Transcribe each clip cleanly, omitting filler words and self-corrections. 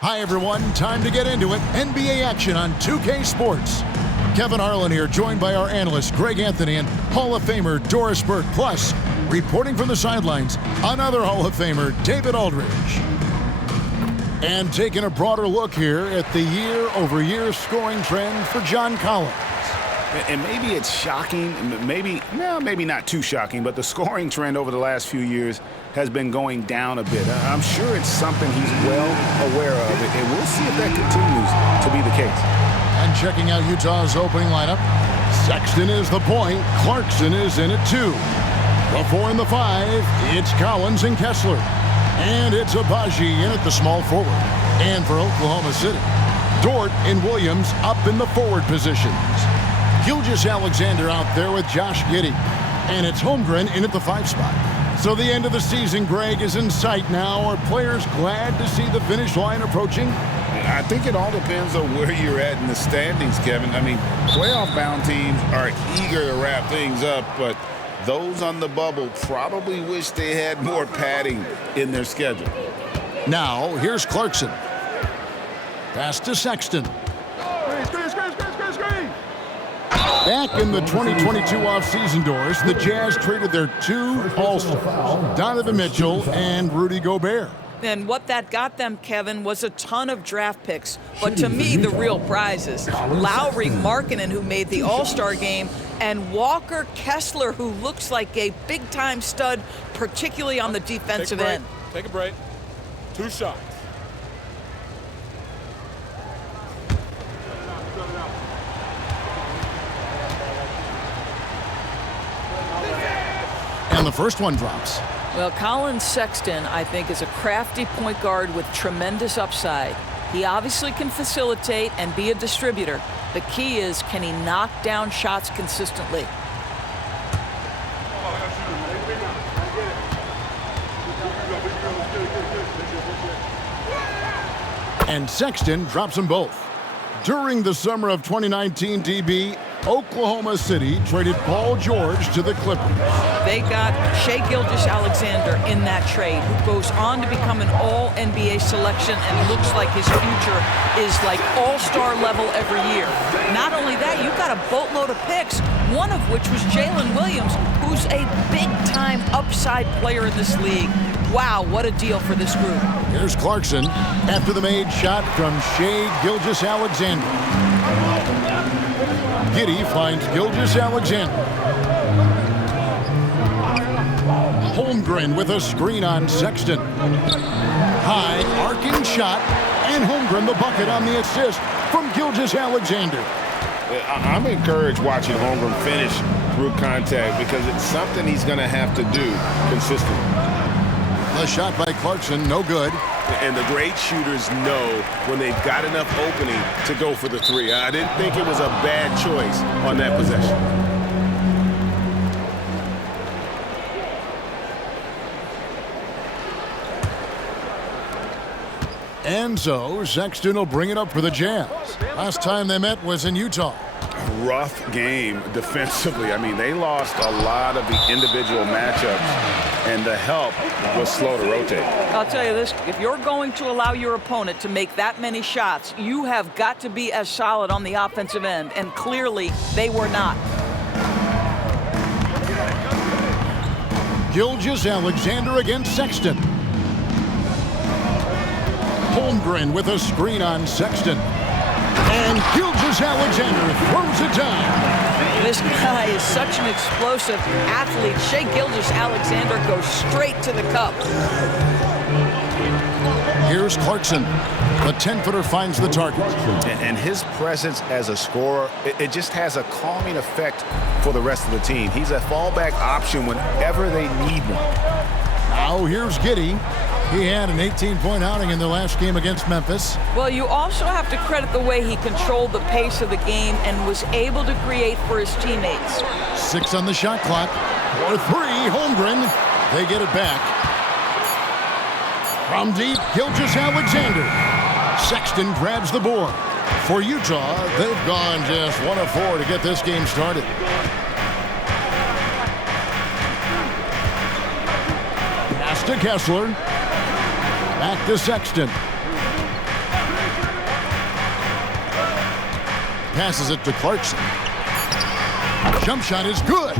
Hi, everyone. Time to get into it. NBA action on 2K Sports. Kevin Harlan here, joined by our analysts Greg Anthony and Hall of Famer Doris Burke. Plus, reporting from the sidelines, another Hall of Famer, David Aldridge. And taking a broader look here at the year-over-year scoring trend for John Collins. And maybe it's shocking, maybe not too shocking, but the scoring trend over the last few years has been going down a bit. I'm sure it's something he's well aware of, and we'll see if that continues to be the case. And checking out Utah's opening lineup, Sexton is the point, Clarkson is in at 2. The 4 and the 5, it's Collins and Kessler. And it's Abaji in at the small forward. And for Oklahoma City, Dort and Williams up in the forward positions. Gilgeous-Alexander out there with Josh Giddey. And it's Holmgren in at the 5 spot. So the end of the season, Greg, is in sight now. Are players glad to see the finish line approaching? I think it all depends on where you're at in the standings, Kevin. I mean, playoff-bound teams are eager to wrap things up, but those on the bubble probably wish they had more padding in their schedule. Now, here's Clarkson. Pass to Sexton. Back in the 2022 offseason, Doris, the Jazz traded their 2 All-Stars, Donovan Mitchell and Rudy Gobert. And what that got them, Kevin, was a ton of draft picks. But to me, the real prizes. Lowry Markkanen, who made the All-Star game, and Walker Kessler, who looks like a big-time stud, particularly on the defensive end. Take a break. 2 shots. And the first one drops. Well, Colin Sexton, I think, is a crafty point guard with tremendous upside. He obviously can facilitate and be a distributor. The key is, can he knock down shots consistently? And Sexton drops them both. During the summer of 2019, DB, Oklahoma City traded Paul George to the Clippers. They got Shai Gilgeous-Alexander in that trade, who goes on to become an all-NBA selection and looks like his future is like all-star level every year. Not only that, you've got a boatload of picks, one of which was Jalen Williams, who's a big-time upside player in this league. Wow, what a deal for this group. Here's Clarkson after the made shot from Shai Gilgeous-Alexander. Giddey finds Gilgeous-Alexander. Holmgren with a screen on Sexton. High arcing shot, and Holmgren the bucket on the assist from Gilgeous-Alexander. I'm encouraged watching Holmgren finish through contact because it's something he's going to have to do consistently. The shot by Clarkson, no good. And the great shooters know when they've got enough opening to go for the 3. I didn't think it was a bad choice on that possession. And so, Sexton will bring it up for the Jazz. Last time they met was in Utah. Rough game defensively. I mean, they lost a lot of the individual matchups, and the help was slow to rotate. I'll tell you this, if you're going to allow your opponent to make that many shots, you have got to be as solid on the offensive end, and clearly they were not. Gilgeous-Alexander against Sexton. Holmgren with a screen on Sexton. And Gilgeous-Alexander throws it down. This guy is such an explosive athlete. Shai Gilgeous-Alexander goes straight to the cup. Here's Clarkson. The 10-footer finds the target. And his presence as a scorer, it just has a calming effect for the rest of the team. He's a fallback option whenever they need one. Now here's Giddey. He had an 18-point outing in the last game against Memphis. Well, you also have to credit the way he controlled the pace of the game and was able to create for his teammates. 6 on the shot clock. For 3, Holmgren. They get it back. From deep, Gilgeous-Alexander. Sexton grabs the board. For Utah, they've gone just 1 of 4 to get this game started. Pass to Kessler. Back to Sexton. Passes it to Clarkson. Jump shot is good.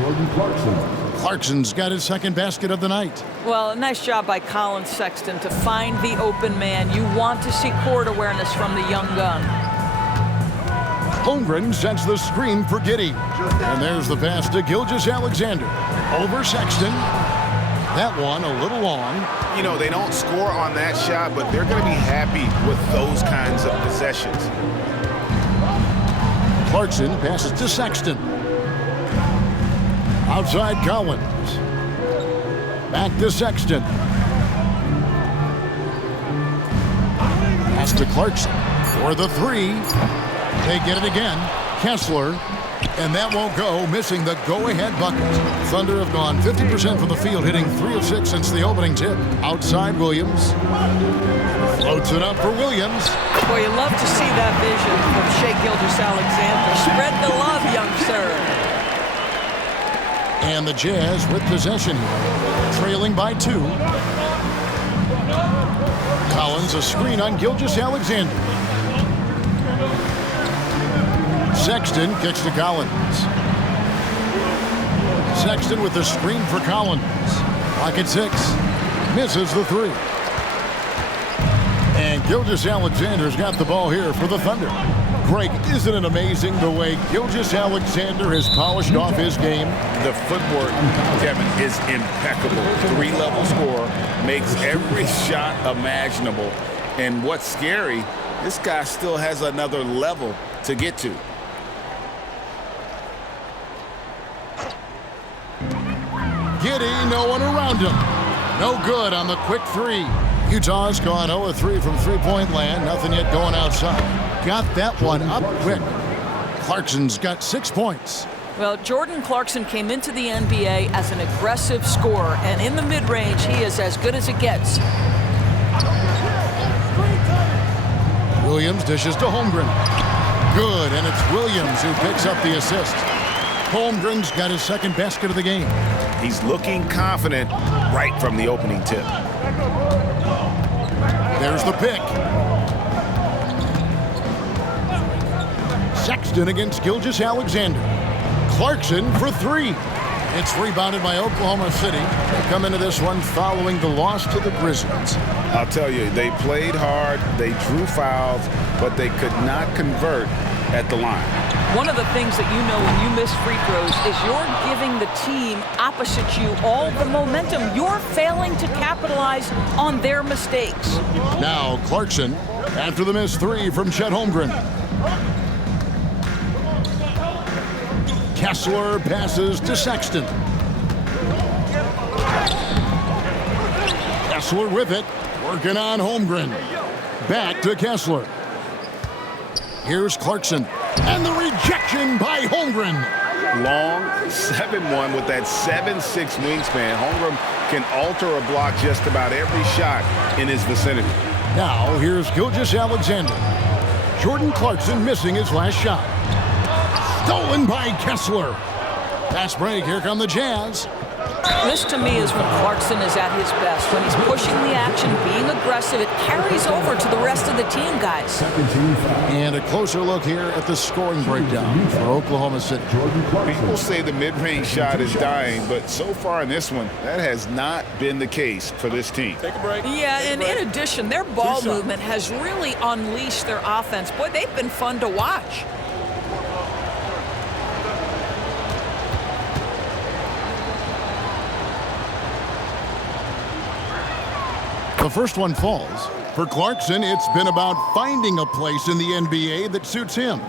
Clarkson's got his second basket of the night. Well, a nice job by Colin Sexton to find the open man. You want to see court awareness from the young gun. Holmgren sends the screen for Giddey. And there's the pass to Gilgeous-Alexander. Over Sexton. That one a little long. You know, they don't score on that shot, but they're going to be happy with those kinds of possessions. Clarkson passes to Sexton. Outside Collins. Back to Sexton. Pass to Clarkson for the three. They get it again. Kessler. And that won't go, missing the go-ahead bucket. Thunder have gone 50% from the field, hitting 3 of 6 since the opening tip. Outside Williams. Floats it up for Williams. Boy, you love to see that vision from Shai Gilgeous-Alexander. Spread the love, young sir. And the Jazz with possession here, trailing by 2. Collins a screen on Gilgeous-Alexander. Sexton kicks to Collins. Sexton with the screen for Collins. Clock at 6. Misses the 3. And Gilgeous-Alexander's got the ball here for the Thunder. Greg, isn't it amazing the way Gilgeous-Alexander has polished off his game? The footwork, Kevin, is impeccable. 3-level scorer, makes every shot imaginable. And what's scary, this guy still has another level to get to. Giddey, no one around him. No good on the quick 3. Utah's gone 0-3 from three-point land. Nothing yet going outside. Got that one up quick. Clarkson's got 6 points. Well, Jordan Clarkson came into the NBA as an aggressive scorer, and in the mid-range, he is as good as it gets. Williams dishes to Holmgren. Good, and it's Williams who picks up the assist. Holmgren's got his second basket of the game. He's looking confident right from the opening tip. There's the pick. Sexton against Gilgeous-Alexander. Clarkson for 3. It's rebounded by Oklahoma City. They come into this one following the loss to the Grizzlies. I'll tell you, they played hard, they drew fouls, but they could not convert at the line. One of the things that you know when you miss free throws is you're giving the team opposite you all the momentum. You're failing to capitalize on their mistakes. Now Clarkson after the missed 3 from Chet Holmgren. Kessler passes to Sexton. Kessler with it, working on Holmgren. Back to Kessler. Here's Clarkson, and the rejection by Holmgren. Long 7-1 with that 7'6" wingspan. Holmgren can alter a block just about every shot in his vicinity. Now here's Gilgeous-Alexander. Jordan Clarkson missing his last shot. Stolen by Kessler. Fast break, here come the Jazz. This to me is when Clarkson is at his best. When he's pushing the action, being aggressive, it carries over to the rest of the team, guys. And a closer look here at the scoring breakdown for Oklahoma City. People say the mid-range shot is dying, but so far in this one, that has not been the case for this team. Take a break. Yeah, and in addition, their ball movement has really unleashed their offense. Boy, they've been fun to watch. The first one falls. For Clarkson, it's been about finding a place in the NBA that suits him.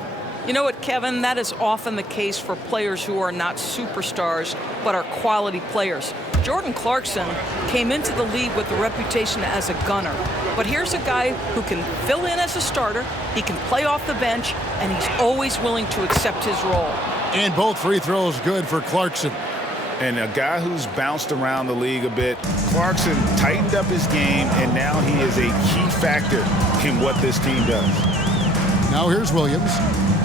You know what, Kevin? That is often the case for players who are not superstars, but are quality players. Jordan Clarkson came into the league with a reputation as a gunner. But here's a guy who can fill in as a starter, he can play off the bench, and he's always willing to accept his role. And both free throws good for Clarkson. And a guy who's bounced around the league a bit, Clarkson tightened up his game, and now he is a key factor in what this team does. Now here's Williams,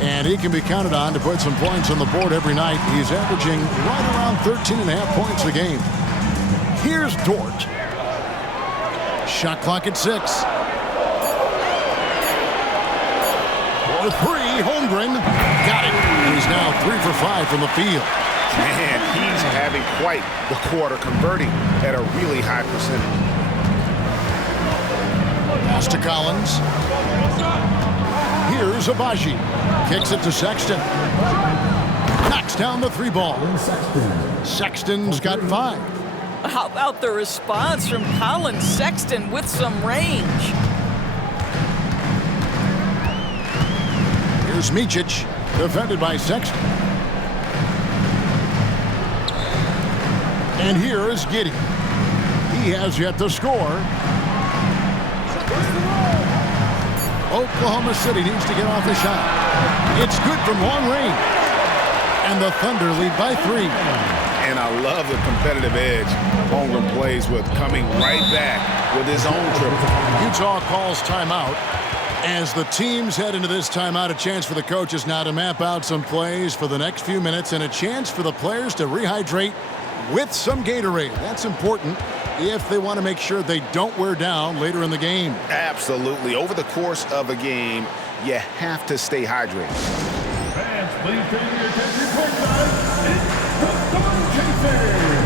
and he can be counted on to put some points on the board every night. He's averaging right around 13.5 points a game. Here's Dort. Shot clock at 6. For 3, Holmgren. Got it. He's now 3 for 5 from the field. Man, he's having quite the quarter, converting at a really high percentage. Pass to Collins. Here's Abaji. Kicks it to Sexton. Knocks down the 3 ball. Sexton's got 5. How about the response from Colin Sexton with some range? Here's Micic, defended by Sexton. And here is Giddey. He has yet to score. Oklahoma City needs to get off the shot. It's good from long range. And the Thunder lead by 3. And I love the competitive edge Holmgren plays with, coming right back with his own triple. Utah calls timeout. As the teams head into this timeout, a chance for the coaches now to map out some plays for the next few minutes and a chance for the players to rehydrate with some Gatorade. That's important if they want to make sure they don't wear down later in the game. Absolutely. Over the course of a game, you have to stay hydrated. Fans, please turn your attention courtside. It's the Storm Chasers.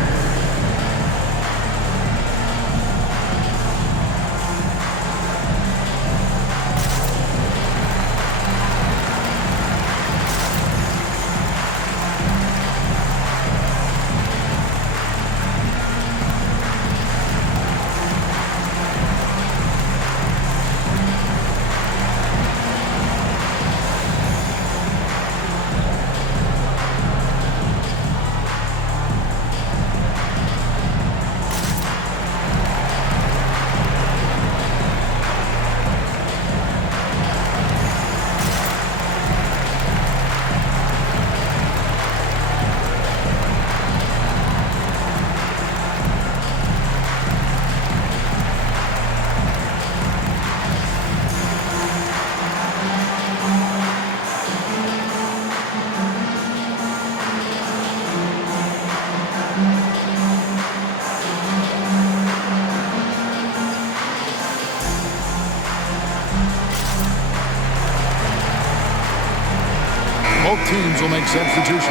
Both teams will make substitutions.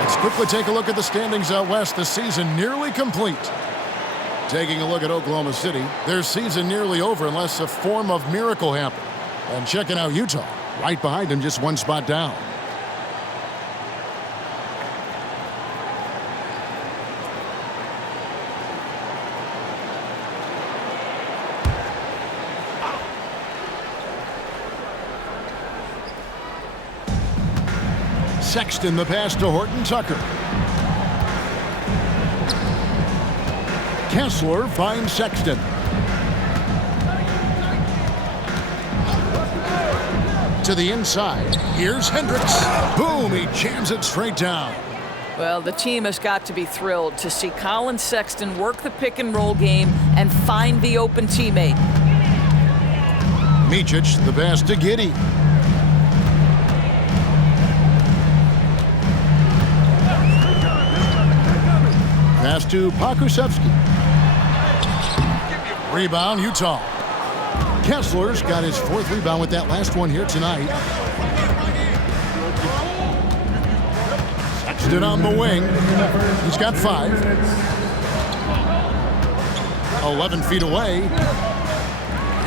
Let's quickly take a look at the standings out west. The season nearly complete. Taking a look at Oklahoma City, their season nearly over unless a form of miracle happened. And checking out Utah, right behind them, just 1 spot down. Sexton, the pass to Horton Tucker. Kessler finds Sexton. To the inside. Here's Hendricks. Boom, he jams it straight down. Well, the team has got to be thrilled to see Colin Sexton work the pick-and-roll game and find the open teammate. Micic, the pass to Giddey. Pass to Pokusevski. Rebound, Utah. Kessler's got his 4th rebound with that last one here tonight. Sexton on the wing. He's got 5. 11 feet away.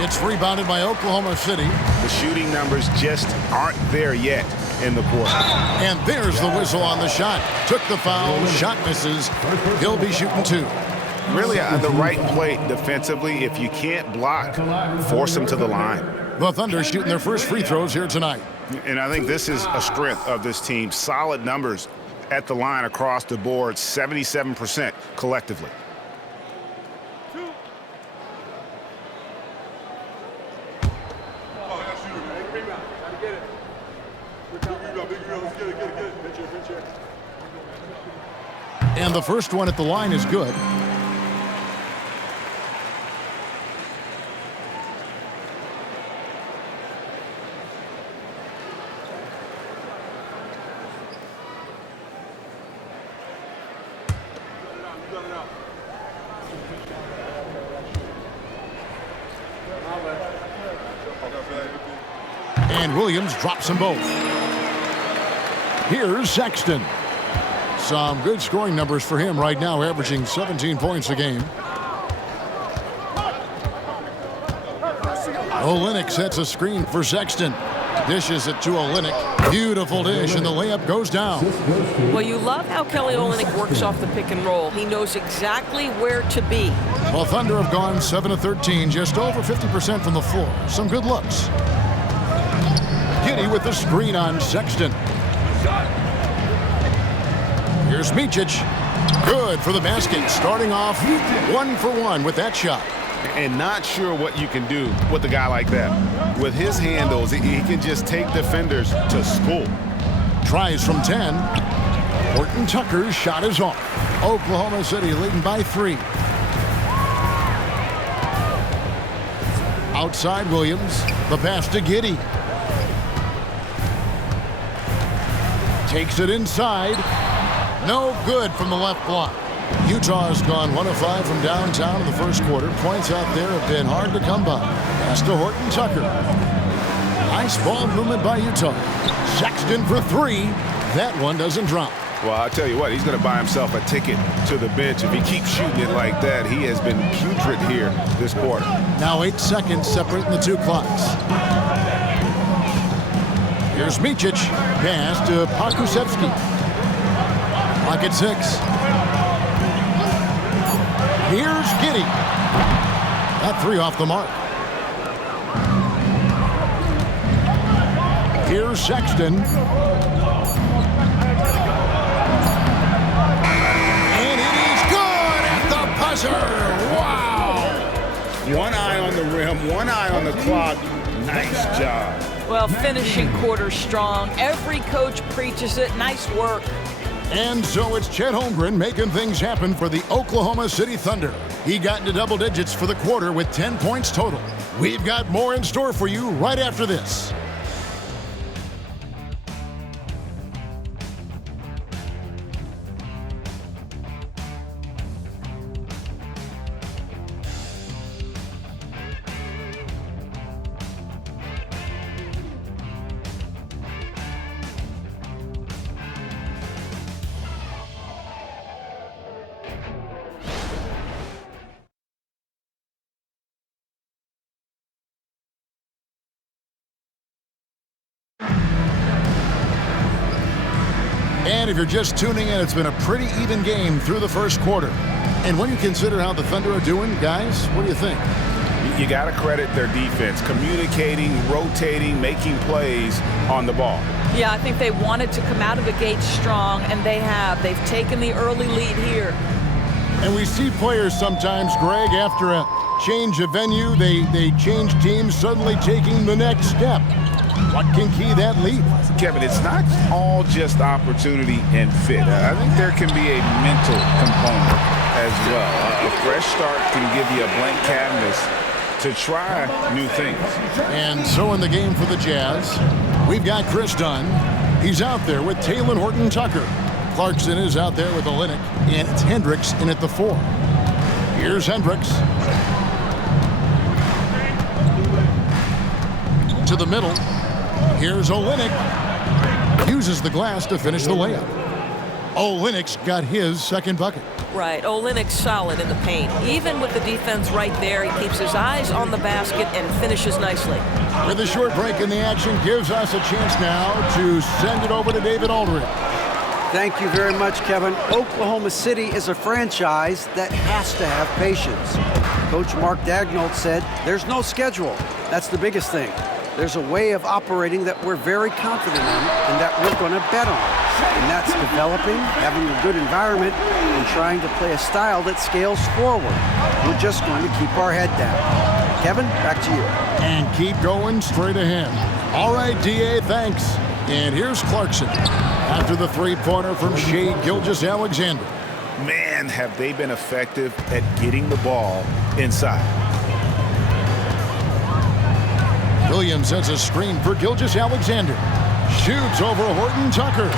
It's rebounded by Oklahoma City. The shooting numbers just aren't there yet in the quarter. And there's the whistle on the shot. Took the foul, shot misses. He'll be shooting 2. Really the right play defensively. If you can't block, force them to the line. The Thunder shooting their first free throws here tonight. And I think this is a strength of this team. Solid numbers at the line across the board, 77% collectively. And the first one at the line is good. And Williams drops them both. Here's Sexton. Some good scoring numbers for him right now, averaging 17 points a game. Olynyk sets a screen for Sexton. Dishes it to Olynyk. Beautiful dish, and the layup goes down. Well, you love how Kelly Olynyk works off the pick and roll. He knows exactly where to be. Well, Thunder have gone 7 of 13, just over 50% from the floor. Some good looks. Giddey with the screen on Sexton. Here's Micic. Good for the basket. Starting off 1 for 1 with that shot. And not sure what you can do with a guy like that. With his handles, he can just take defenders to school. Tries from 10. Horton Tucker's shot is off. Oklahoma City leading by 3. Outside Williams. The pass to Giddey. Takes it inside. No good from the left block. Utah has gone 1 of 5 from downtown in the first quarter. Points out there have been hard to come by. Pass to Horton Tucker. Nice ball movement by Utah. Sexton for 3. That one doesn't drop. Well, I'll tell you what, he's going to buy himself a ticket to the bench. If he keeps shooting it like that, he has been putrid here this quarter. Now 8 seconds separating the two clocks. Here's Micic. Pass to Pokusevski. Clock at 6. Here's Giddey. That 3 off the mark. Here's Sexton. And it is good at the buzzer. Wow. One eye on the rim, one eye on the clock. Nice job. Well, finishing quarter strong. Every coach preaches it. Nice work. And so it's Chet Holmgren making things happen for the Oklahoma City Thunder. He got into double digits for the quarter with 10 points total. We've got more in store for you right after this. And if you're just tuning in, it's been a pretty even game through the first quarter. And when you consider how the Thunder are doing, guys, what do you think? You got to credit their defense, communicating, rotating, making plays on the ball. Yeah, I think they wanted to come out of the gate strong, and they have. They've taken the early lead here. And we see players sometimes, Greg, after a change of venue, they change teams, suddenly taking the next step. What can key that lead? Kevin, it's not all just opportunity and fit. I think there can be a mental component as well. A fresh start can give you a blank canvas to try new things. And so in the game for the Jazz, we've got Chris Dunn. He's out there with Talen Horton Tucker. Clarkson is out there with Olynyk, and it's Hendricks in at the 4. Here's Hendricks. To the middle. Here's Olynyk. Uses the glass to finish the layup. Olynyk's got his second bucket. Right, Olynyk's solid in the paint. Even with the defense right there, he keeps his eyes on the basket and finishes nicely. With a short break in the action, gives us a chance now to send it over to David Aldridge. Thank you very much, Kevin. Oklahoma City is a franchise that has to have patience. Coach Mark Daigneault said, there's no schedule. That's the biggest thing. There's a way of operating that we're very confident in and that we're going to bet on. And that's developing, having a good environment, and trying to play a style that scales forward. We're just going to keep our head down. Kevin, back to you. And keep going straight ahead. All right, D.A., thanks. And here's Clarkson after the three-pointer from Shai Gilgeous-Alexander. Man, have they been effective at getting the ball inside. Williams sets a screen for Gilgeous-Alexander. Shoots over Horton Tucker.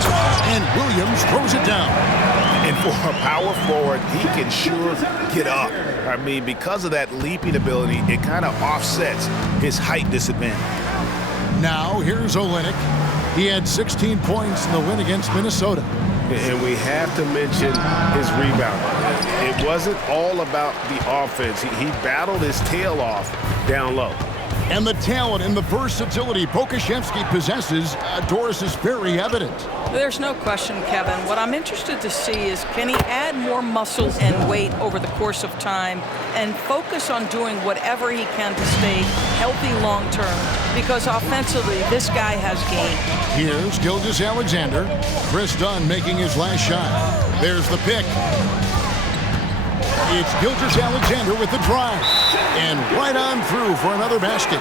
And Williams throws it down. And for a power forward, he can sure get up. I mean, because of that leaping ability, it kind of offsets his height disadvantage. Now, here's Olynyk. He had 16 points in the win against Minnesota. And we have to mention his rebound. It wasn't all about the offense. He battled his tail off down low. And the talent and the versatility Pokusevski possesses, Doris, is very evident. There's no question, Kevin. What I'm interested to see is, can he add more muscle and weight over the course of time and focus on doing whatever he can to stay healthy long term? Because offensively, this guy has game. Here's Gilgeous-Alexander. Chris Dunn making his last shot. There's the pick. It's Gilgeous-Alexander with the drive. And right on through for another basket.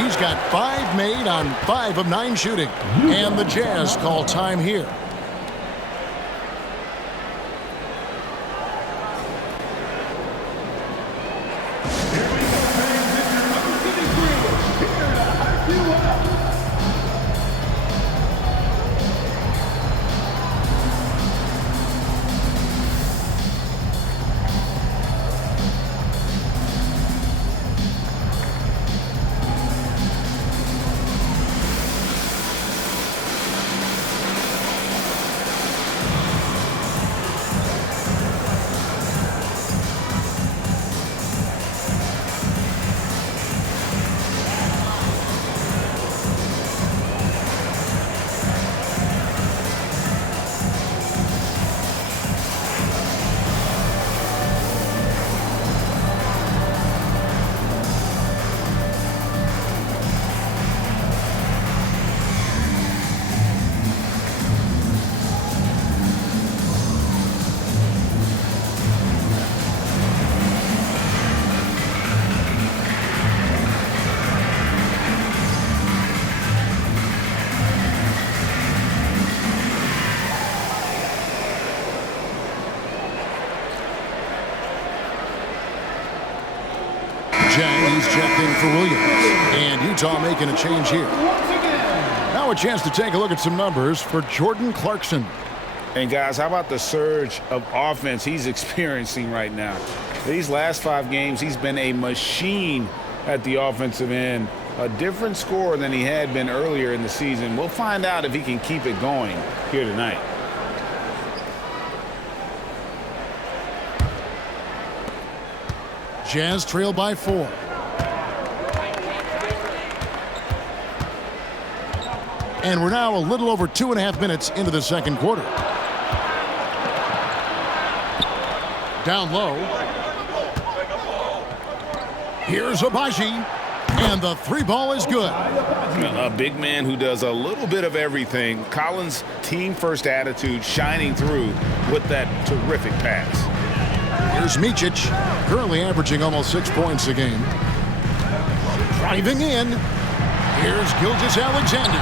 He's got 5 made on 5 of 9 shooting. And the Jazz call time here. He's checked in for Williams. And Utah making a change here. Now a chance to take a look at some numbers for Jordan Clarkson. And guys, how about the surge of offense he's experiencing right now? These last 5 games, he's been a machine at the offensive end. A different scorer than he had been earlier in the season. We'll find out if he can keep it going here tonight. Jazz trail by 4. And we're now a little over 2.5 minutes into the second quarter. Down low. Here's Abaji. And the 3 ball is good. A big man who does a little bit of everything. Collins' team-first attitude shining through with that terrific pass. Here's Micic, currently averaging almost 6 points a game. Driving in. Here's Gilgeous-Alexander.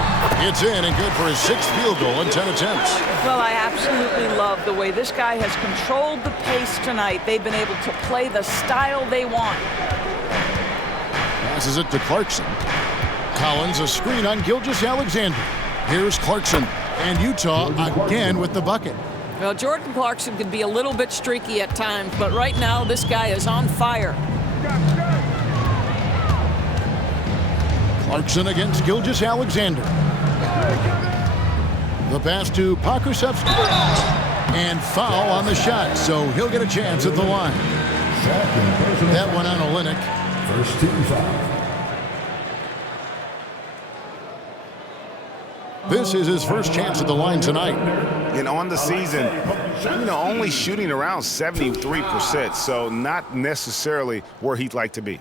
It's in and good for his 6th field goal in 10 attempts. Well, I absolutely love the way this guy has controlled the pace tonight. They've been able to play the style they want. Passes it to Clarkson. Collins, a screen on Gilgeous-Alexander. Here's Clarkson. And Utah again with the bucket. Well, Jordan Clarkson can be a little bit streaky at times, but right now this guy is on fire. Clarkson against Gilgeous-Alexander. The pass to Pokusevski. And foul on the shot, so he'll get a chance at the line. That one on Olynyk. First team foul. This is his first chance at the line tonight. And on the season, only shooting around 73%, so not necessarily where he'd like to be.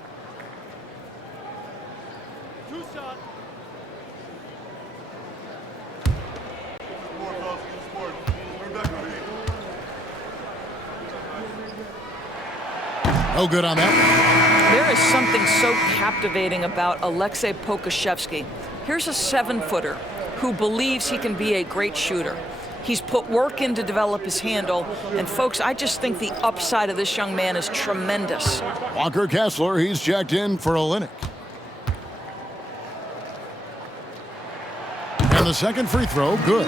No good on that one. There is something so captivating about Aleksej Pokusevski. Here's a 7-footer who believes he can be a great shooter. He's put work in to develop his handle. And, folks, I just think the upside of this young man is tremendous. Walker Kessler, he's checked in for Olynyk. And the second free throw, good.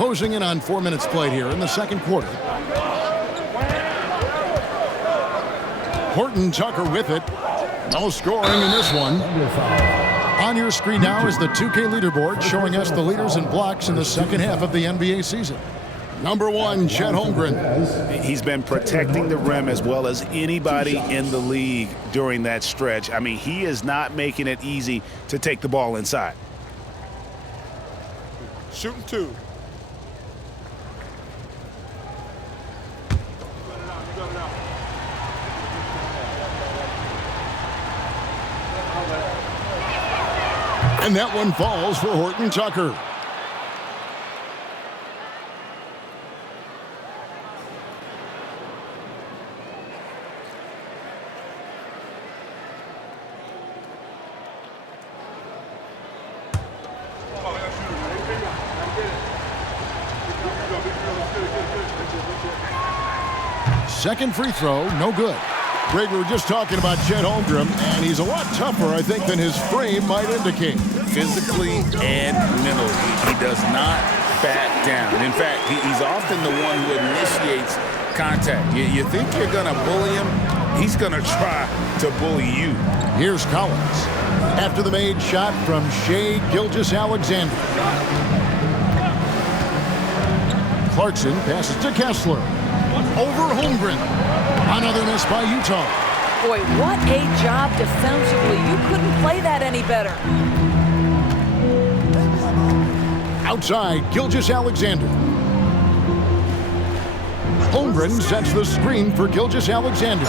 Closing in on 4 minutes played here in the second quarter. Horton Tucker with it. No scoring in this one. On your screen now is the 2K leaderboard showing us the leaders in blocks in the second half of the NBA season. Number 1, Chet Holmgren. He's been protecting the rim as well as anybody in the league during that stretch. I mean, he is not making it easy to take the ball inside. Shooting 2. And that one falls for Horton Tucker. Second free throw, no good. Greg, we were just talking about Chet Holmgren, and he's a lot tougher, I think, than his frame might indicate. Physically and mentally, he does not back down. In fact, he's often the one who initiates contact. You think you're going to bully him, he's going to try to bully you. Here's Collins. After the made shot from Shai Gilgeous-Alexander. Clarkson passes to Kessler. Over Holmgren. Another miss by Utah. Boy, what a job defensively. You couldn't play that any better. Outside, Gilgeous-Alexander. Holmgren sets the screen for Gilgeous-Alexander.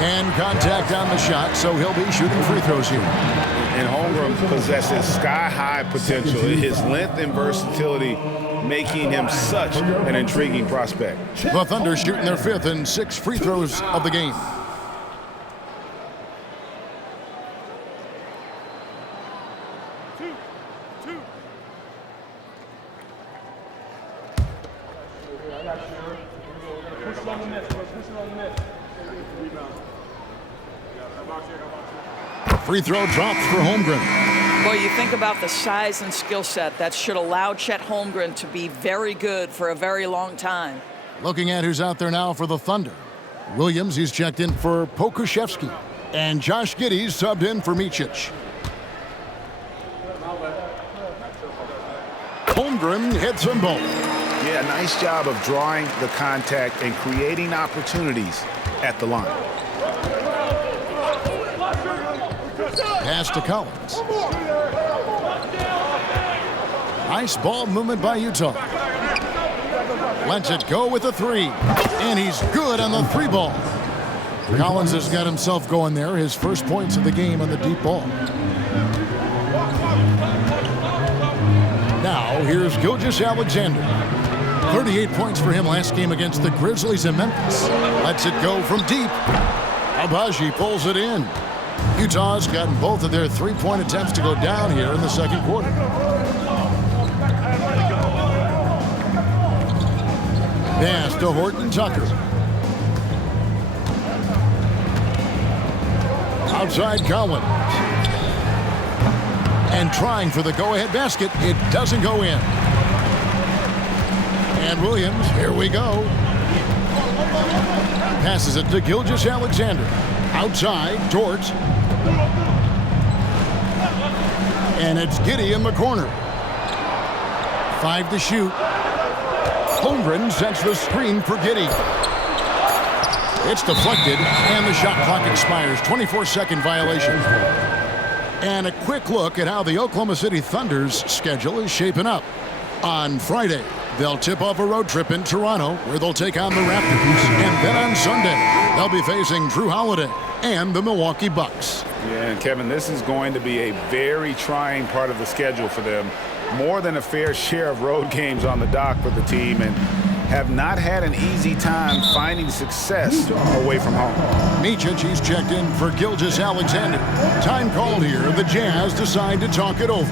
And contact on the shot, so he'll be shooting free throws here. And Holmgren possesses sky-high potential. His length and versatility making him such an intriguing prospect. The Thunder shooting their 5th and 6th free throws of the game. Free throw drops for Holmgren. Boy, you think about the size and skill set that should allow Chet Holmgren to be very good for a very long time. Looking at who's out there now for the Thunder. Williams, he's checked in for Pokuševski. And Josh Giddey's subbed in for Micic. Holmgren hits them both. Yeah, nice job of drawing the contact and creating opportunities at the line. Pass to Collins. Nice ball movement by Utah. Lets it go with a 3. And he's good on the 3 ball. Collins has got himself going there. His first points of the game on the deep ball. Now, here's Gilgeous-Alexander. 38 points for him last game against the Grizzlies in Memphis. Lets it go from deep. Abaji pulls it in. Utah's gotten both of their 3-point attempts to go down here in the second quarter. Pass to Horton Tucker. Outside Collins. And trying for the go-ahead basket. It doesn't go in. And Williams, here we go. Passes it to Gilgeous-Alexander. Outside, Dort. And it's Giddey in the corner. 5 to shoot. Holmgren sets the screen for Giddey. It's deflected, and the shot clock expires. 24-second violation. And a quick look at how the Oklahoma City Thunder's schedule is shaping up. On Friday, they'll tip off a road trip in Toronto, where they'll take on the Raptors. And then on Sunday, they'll be facing Drew Holiday and the Milwaukee Bucks. Yeah, and Kevin, this is going to be a very trying part of the schedule for them. More than a fair share of road games on the dock for the team, and have not had an easy time finding success away from home. Micic, he's checked in for Gilgeous-Alexander. Time called here. The Jazz decide to talk it over.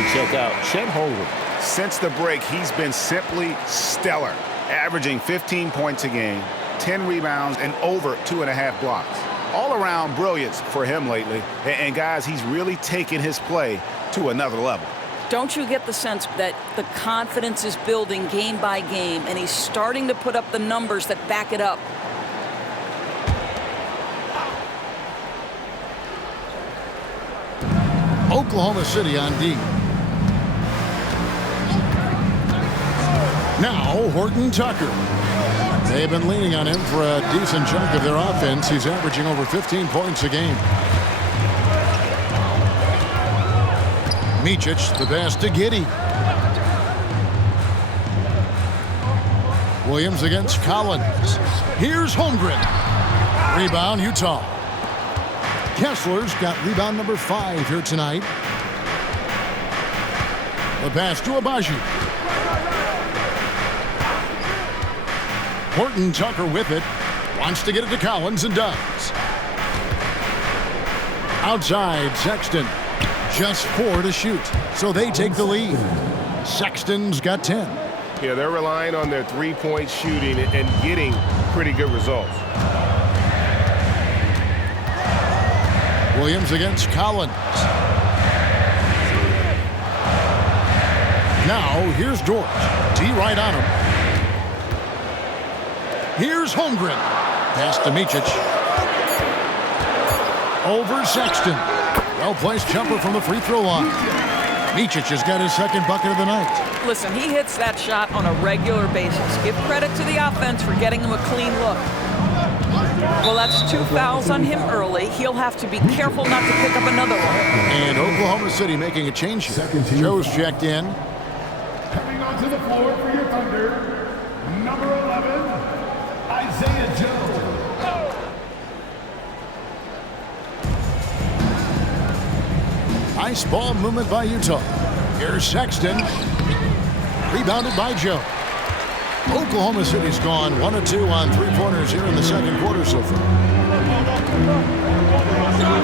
to check out Chet Holmgren. Since the break, he's been simply stellar, averaging 15 points a game, 10 rebounds, and over 2.5 blocks. All around brilliance for him lately. And guys, he's really taken his play to another level. Don't you get the sense that the confidence is building game by game, and he's starting to put up the numbers that back it up? Oklahoma City on D. Now Horton Tucker. They've been leaning on him for a decent chunk of their offense. He's averaging over 15 points a game. Micic, the pass to Giddey. Williams against Collins. Here's Holmgren. Rebound, Utah. Kessler's got rebound number 5 here tonight. The pass to Abaji. Horton Tucker with it. Wants to get it to Collins and does. Outside, Sexton. Just 4 to shoot. So they take the lead. Sexton's got 10. Yeah, they're relying on their three-point shooting and getting pretty good results. Williams against Collins. Now, here's George. D right on him. Here's Holmgren. Pass to Micic. Over Sexton. Well-placed jumper from the free throw line. Micic has got his second bucket of the night. Listen, he hits that shot on a regular basis. Give credit to the offense for getting him a clean look. Well, that's 2 fouls on him early. He'll have to be careful not to pick up another one. And Oklahoma City making a change here. Joe's checked in. Coming onto the floor for your Thunder, number 11, Isaiah Joe. Nice ball movement by Utah. Here's Sexton. Rebounded by Joe. Oklahoma City's gone 1 of 2 on three-pointers here in the second quarter so far.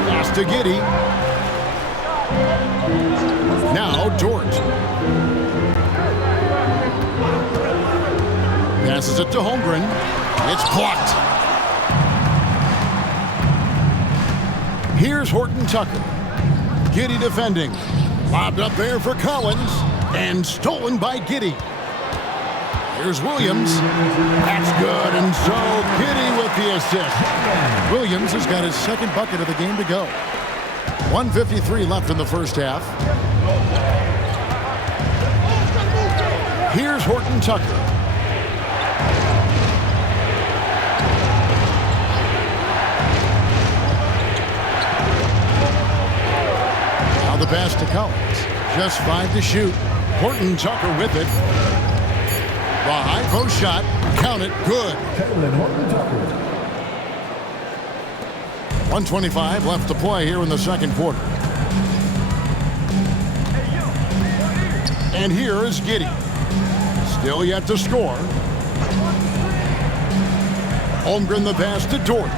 Pass to Giddey. Now Dort. Passes it to Holmgren. It's blocked. Here's Horton Tucker. Giddey defending. Lobbed up there for Collins. And stolen by Giddey. Here's Williams. That's good. And so Giddey with the assist. Williams has got his second bucket of the game to go. 1:53 left in the first half. Here's Horton Tucker. Now the pass to Collins. Just 5 to shoot. Horton Tucker with it. The high post shot. Count it. Good. 1:25 left to play here in the second quarter. And here is Giddey. Still yet to score. Holmgren the pass to Dort.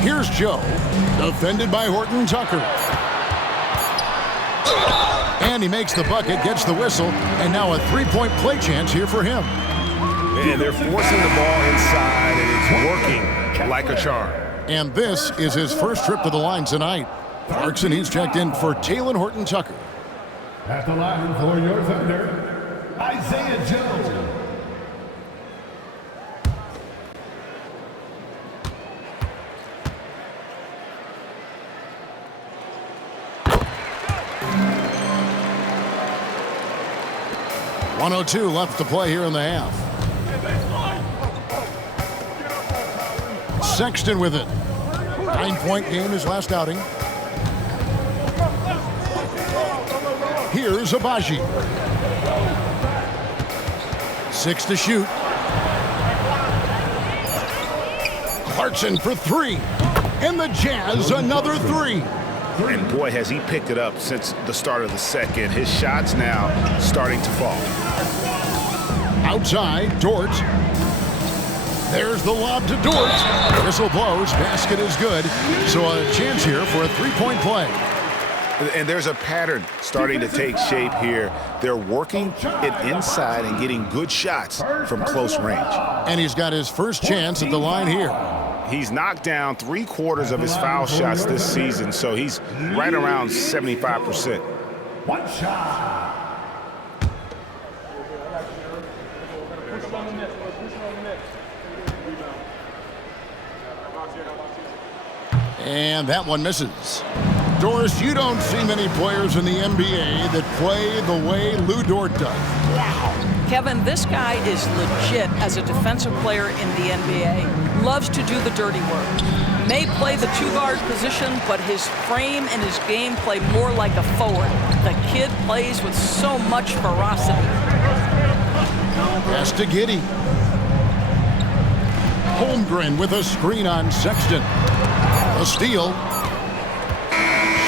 Here's Joe. Defended by Horton Tucker. And he makes the bucket, gets the whistle, and now a three-point play chance here for him. And they're forcing the ball inside, and it's working like a charm. And this is his first trip to the line tonight. Clarkson, he's checked in for Taylor Horton Tucker. At the line for your Thunder, Isaiah Joe. .102 left to play here in the half. Sexton with it. 9-point game his last outing. Here's Abaji. 6 to shoot. Clarkson for 3. And the Jazz another 3. And boy, has he picked it up since the start of the second. His shots now starting to fall. Outside, Dort. There's the lob to Dort. Whistle blows. Basket is good. So a chance here for a three-point play. And there's a pattern starting to take shape here. They're working it inside and getting good shots from close range. And he's got his first chance at the line here. He's knocked down 3/4 of his foul shots this season, so he's right around 75%. One shot. And that one misses. Doris, you don't see many players in the NBA that play the way Lou Dort does. Wow. Kevin, this guy is legit as a defensive player in the NBA. Loves to do the dirty work. May play the two-guard position, but his frame and his game play more like a forward. The kid plays with so much ferocity. Pass to Giddey. Holmgren with a screen on Sexton. A steal.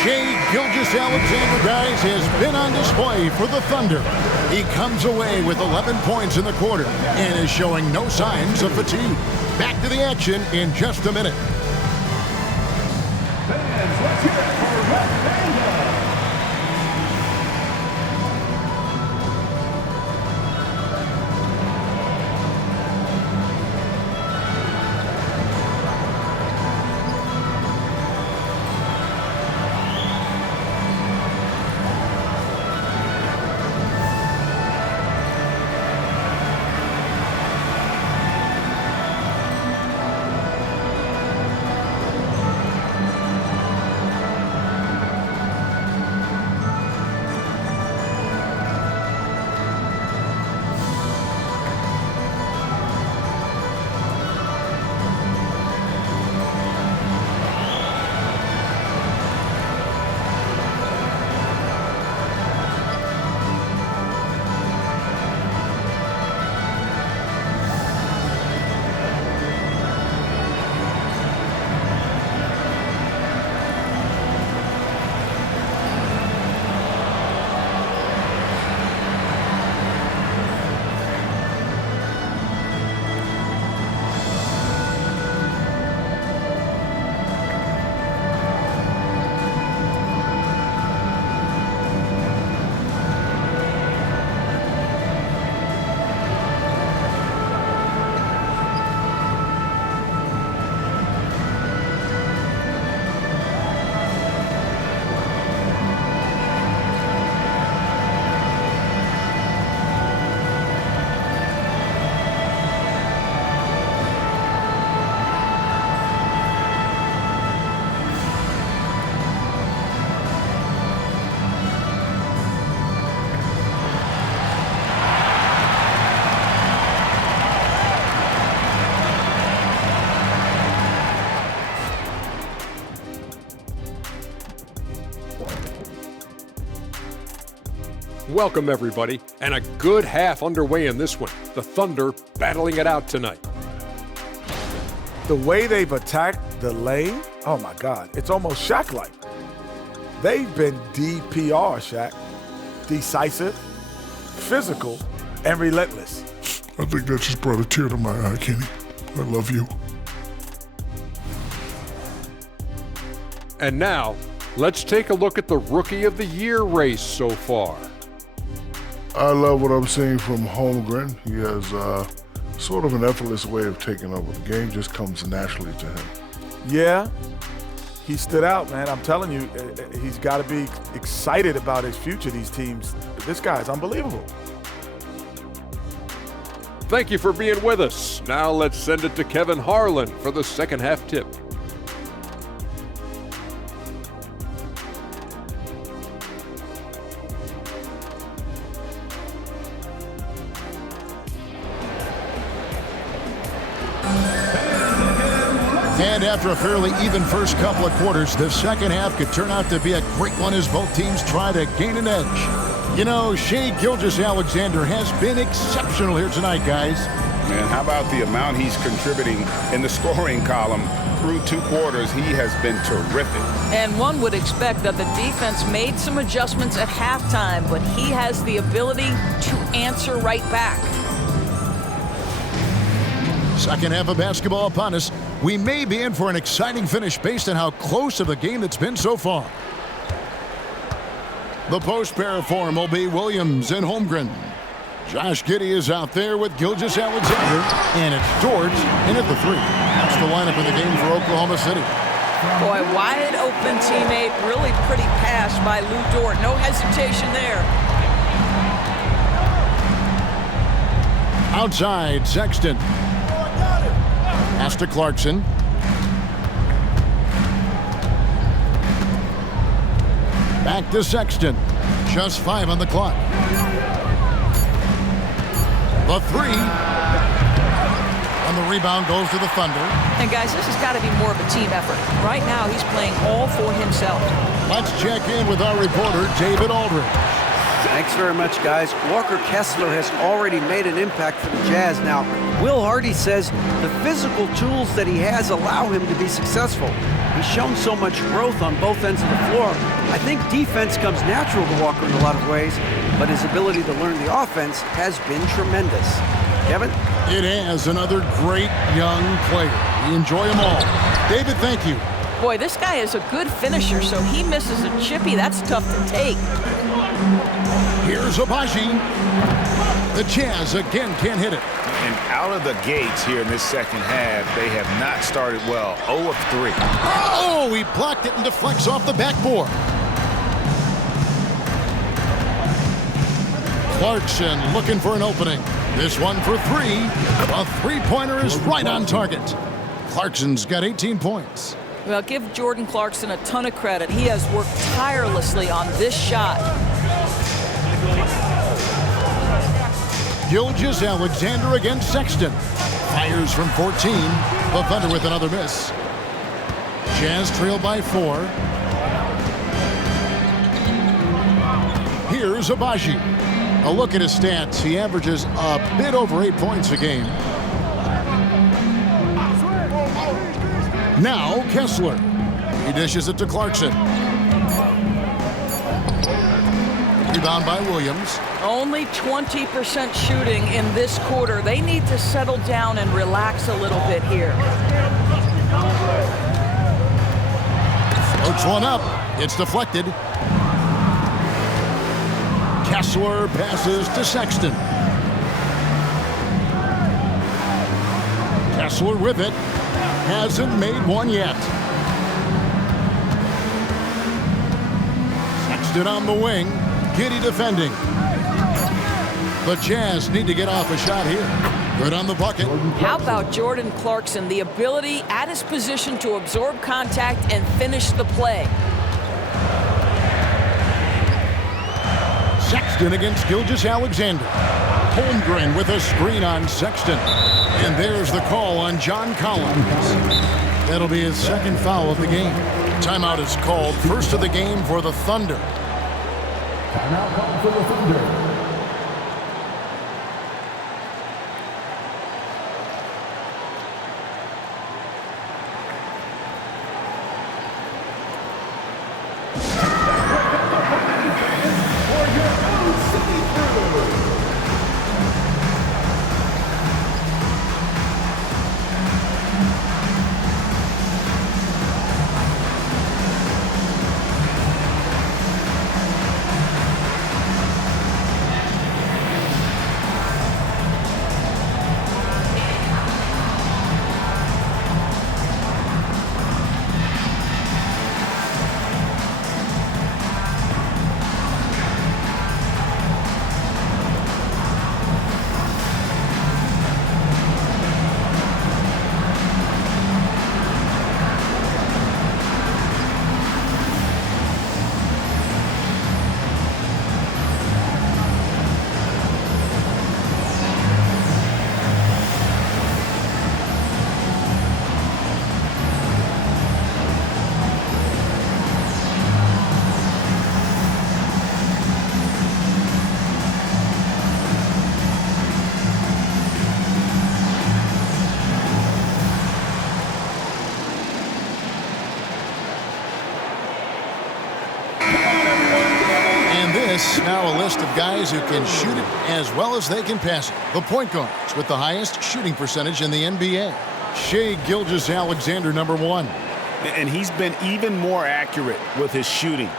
Shai Gilgeous-Alexander, guys, has been on display for the Thunder. He comes away with 11 points in the quarter and is showing no signs of fatigue. Back to the action in just a minute. Fans, let's hear it for Red Panda. Welcome, everybody, and a good half underway in this one. The Thunder battling it out tonight. The way they've attacked the lane, oh my God, it's almost Shaq-like. They've been DPR, Shaq. Decisive, physical, and relentless. I think that just brought a tear to my eye, Kenny. I love you. And now, let's take a look at the Rookie of the Year race so far. I love what I'm seeing from Holmgren. He has sort of an effortless way of taking over. The game just comes naturally to him. Yeah, he stood out, man. I'm telling you, he's got to be excited about his future, these teams. This guy's unbelievable. Thank you for being with us. Now let's send it to Kevin Harlan for the second half tip. And after a fairly even first couple of quarters, the second half could turn out to be a great one as both teams try to gain an edge. You know, Shai Gilgeous-Alexander has been exceptional here tonight, guys. And how about the amount he's contributing in the scoring column? Through 2 quarters, he has been terrific. And one would expect that the defense made some adjustments at halftime, but he has the ability to answer right back. Second half of basketball upon us. We may be in for an exciting finish based on how close of a game it's been so far. The post pair form will be Williams and Holmgren. Josh Giddey is out there with Gilgeous-Alexander, and it's George in at the 3. That's the lineup of the game for Oklahoma City. Boy, wide open teammate, really pretty pass by Lou Dort. No hesitation there. Outside, Sexton. Pass to Clarkson. Back to Sexton. Just 5 on the clock. The 3. And the rebound goes to the Thunder. And guys, this has got to be more of a team effort. Right now, he's playing all for himself. Let's check in with our reporter, David Aldridge. Thanks very much, guys. Walker Kessler has already made an impact for the Jazz. Now, Will Hardy says the physical tools that he has allow him to be successful. He's shown so much growth on both ends of the floor. I think defense comes natural to Walker in a lot of ways, but his ability to learn the offense has been tremendous. Kevin? It has another great young player. We enjoy them all. David, thank you. Boy, this guy is a good finisher, so he misses a chippy. That's tough to take. Here's Abaji. The Jazz again can't hit it. And out of the gates here in this second half, they have not started well. 0 of 3. Oh, he blocked it and deflects off the backboard. Clarkson looking for an opening. This one for 3. A three-pointer is right on target. Clarkson's got 18 points. Well, give Jordan Clarkson a ton of credit. He has worked tirelessly on this shot. Gilgeous-Alexander against Sexton. Fires from 14. The Thunder with another miss. Jazz trail by 4. Here's Abaji. A look at his stats. He averages a bit over 8 points a game. Now Kessler. He dishes it to Clarkson. Rebound by Williams. Only 20% shooting in this quarter. They need to settle down and relax a little bit here. Floats one up. It's deflected. Kessler passes to Sexton. Kessler with it. Hasn't made one yet. Sexton on the wing. Giddey defending. The Jazz need to get off a shot here. Good on the bucket. How about Jordan Clarkson? The ability at his position to absorb contact and finish the play. Sexton against Gilgeous-Alexander. Holmgren with a screen on Sexton. And there's the call on John Collins. That'll be his second foul of the game. Timeout is called. First of the game for the Thunder. Timeout called for the Thunder. this, now a list of guys who can shoot it as well as they can pass it. The point guards with the highest shooting percentage in the NBA. Shai Gilgeous-Alexander, number 1. And he's been even more accurate with his shooting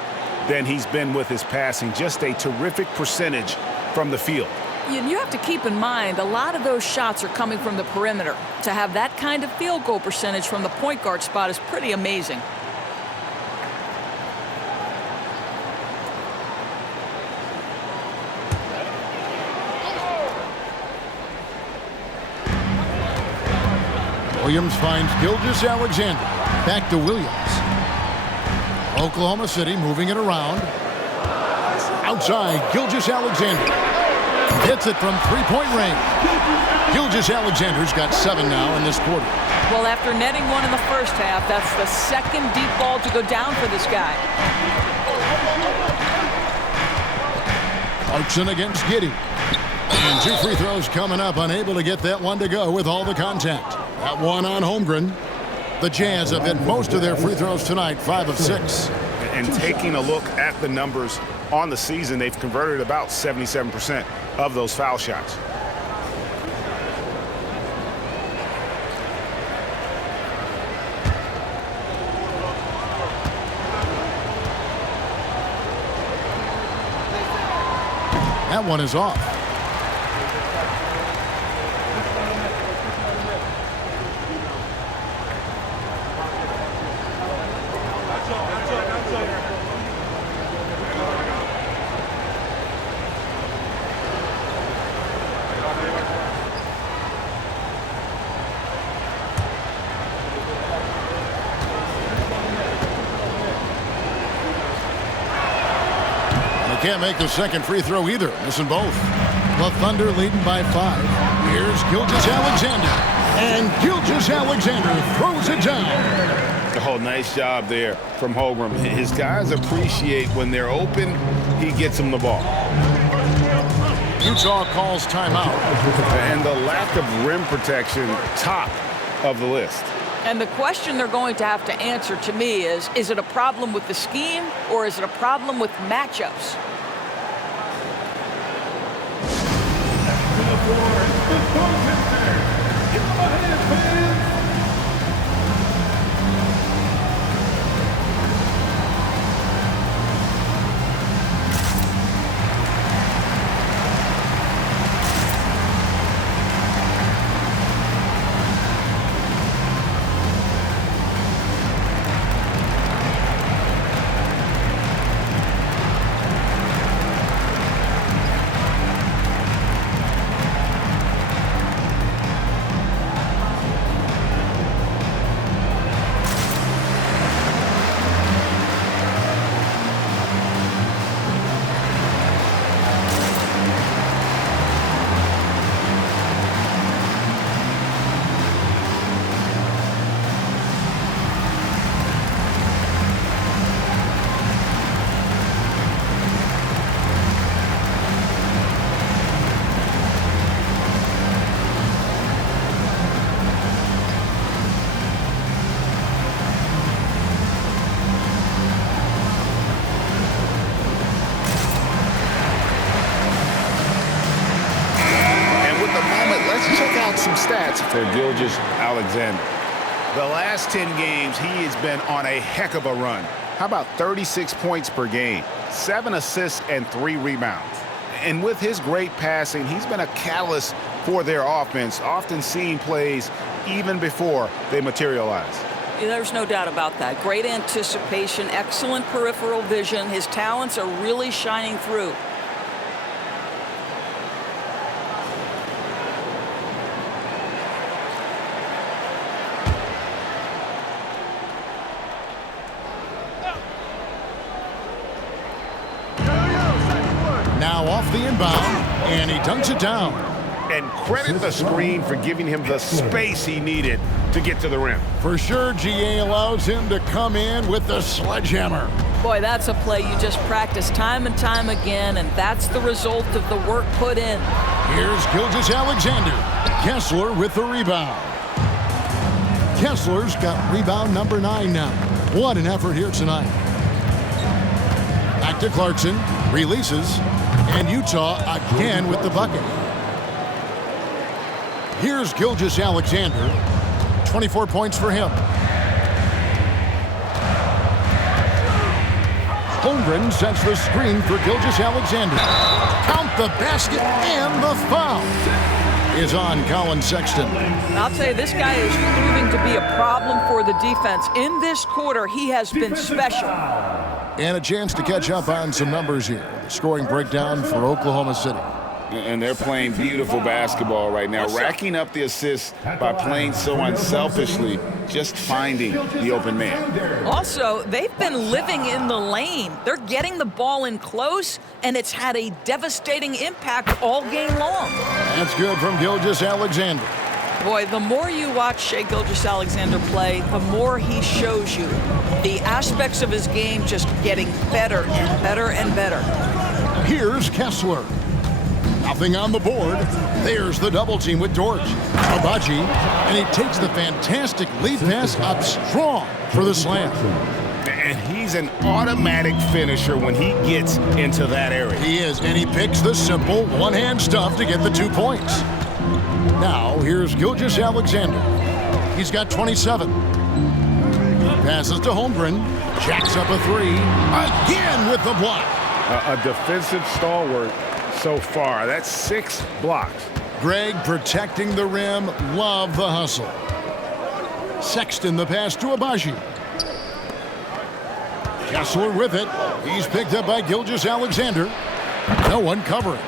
than he's been with his passing. Just a terrific percentage from the field. You have to keep in mind, a lot of those shots are coming from the perimeter. To have that kind of field goal percentage from the point guard spot is pretty amazing. Williams finds Gilgeous-Alexander. Back to Williams. Oklahoma City moving it around. Outside, Gilgeous-Alexander. Hits it from three-point range. Gilgeous-Alexander's got 7 now in this quarter. Well, after netting one in the first half, that's the second deep ball to go down for this guy. Clarkson against Giddey. And 2 free throws coming up, unable to get that one to go with all the contact. That one on Holmgren. The Jazz have hit most of their free throws tonight, 5 of 6. And taking a look at the numbers on the season, they've converted about 77% of those foul shots. That one is off. Can't make the second free throw either, missing both. The Thunder leading by 5. Here's Gilgeous-Alexander, and Gilgeous-Alexander throws it down. Oh, nice job there from Holmgren. His guys appreciate when they're open, he gets them the ball. Utah calls timeout. And the lack of rim protection, top of the list. And the question they're going to have to answer to me is it a problem with the scheme or is it a problem with matchups? Some stats for Gilgeous-Alexander. The last 10 games, he has been on a heck of a run. How about 36 points per game, 7 assists, and 3 rebounds? And with his great passing, he's been a catalyst for their offense, often seeing plays even before they materialize. There's no doubt about that. Great anticipation, excellent peripheral vision. His talents are really shining through. Now off the inbound, and he dunks it down. And credit the screen for giving him the space he needed to get to the rim. For sure, GA allows him to come in with the sledgehammer. Boy, that's a play you just practice time and time again, and that's the result of the work put in. Here's Gilgeous-Alexander. Kessler with the rebound. Kessler's got rebound number 9 now. What an effort here tonight. Back to Clarkson. Releases. And Utah again with the bucket. Here's Gilgeous-Alexander. 24 points for him. Holmgren sets the screen for Gilgeous-Alexander. Count the basket, and the foul is on Colin Sexton. I'll tell you, this guy is proving to be a problem for the defense. In this quarter, he has been special. And a chance to catch up on some numbers here. The scoring breakdown for Oklahoma City. And they're playing beautiful basketball right now, racking up the assists by playing so unselfishly, just finding the open man. Also, they've been living in the lane. They're getting the ball in close, and it's had a devastating impact all game long. That's good from Gilgeous-Alexander. Boy, the more you watch Shai Gilgeous-Alexander play, the more he shows you the aspects of his game just getting better and better and better. Here's Kessler. Nothing on the board. There's the double team with Dort. Abaji, and he takes the fantastic lead pass up strong for the slam. And he's an automatic finisher when he gets into that area. He is, and he picks the simple one-hand stuff to get the 2 points. Now, here's Gilgeous-Alexander. He's got 27. Passes to Holmgren. Jacks up a three. Again with the block. A defensive stalwart so far. That's 6 blocks. Greg protecting the rim. Love the hustle. Sexton the pass to Abaji. Kessler with it. He's picked up by Gilgeous-Alexander. No one covering.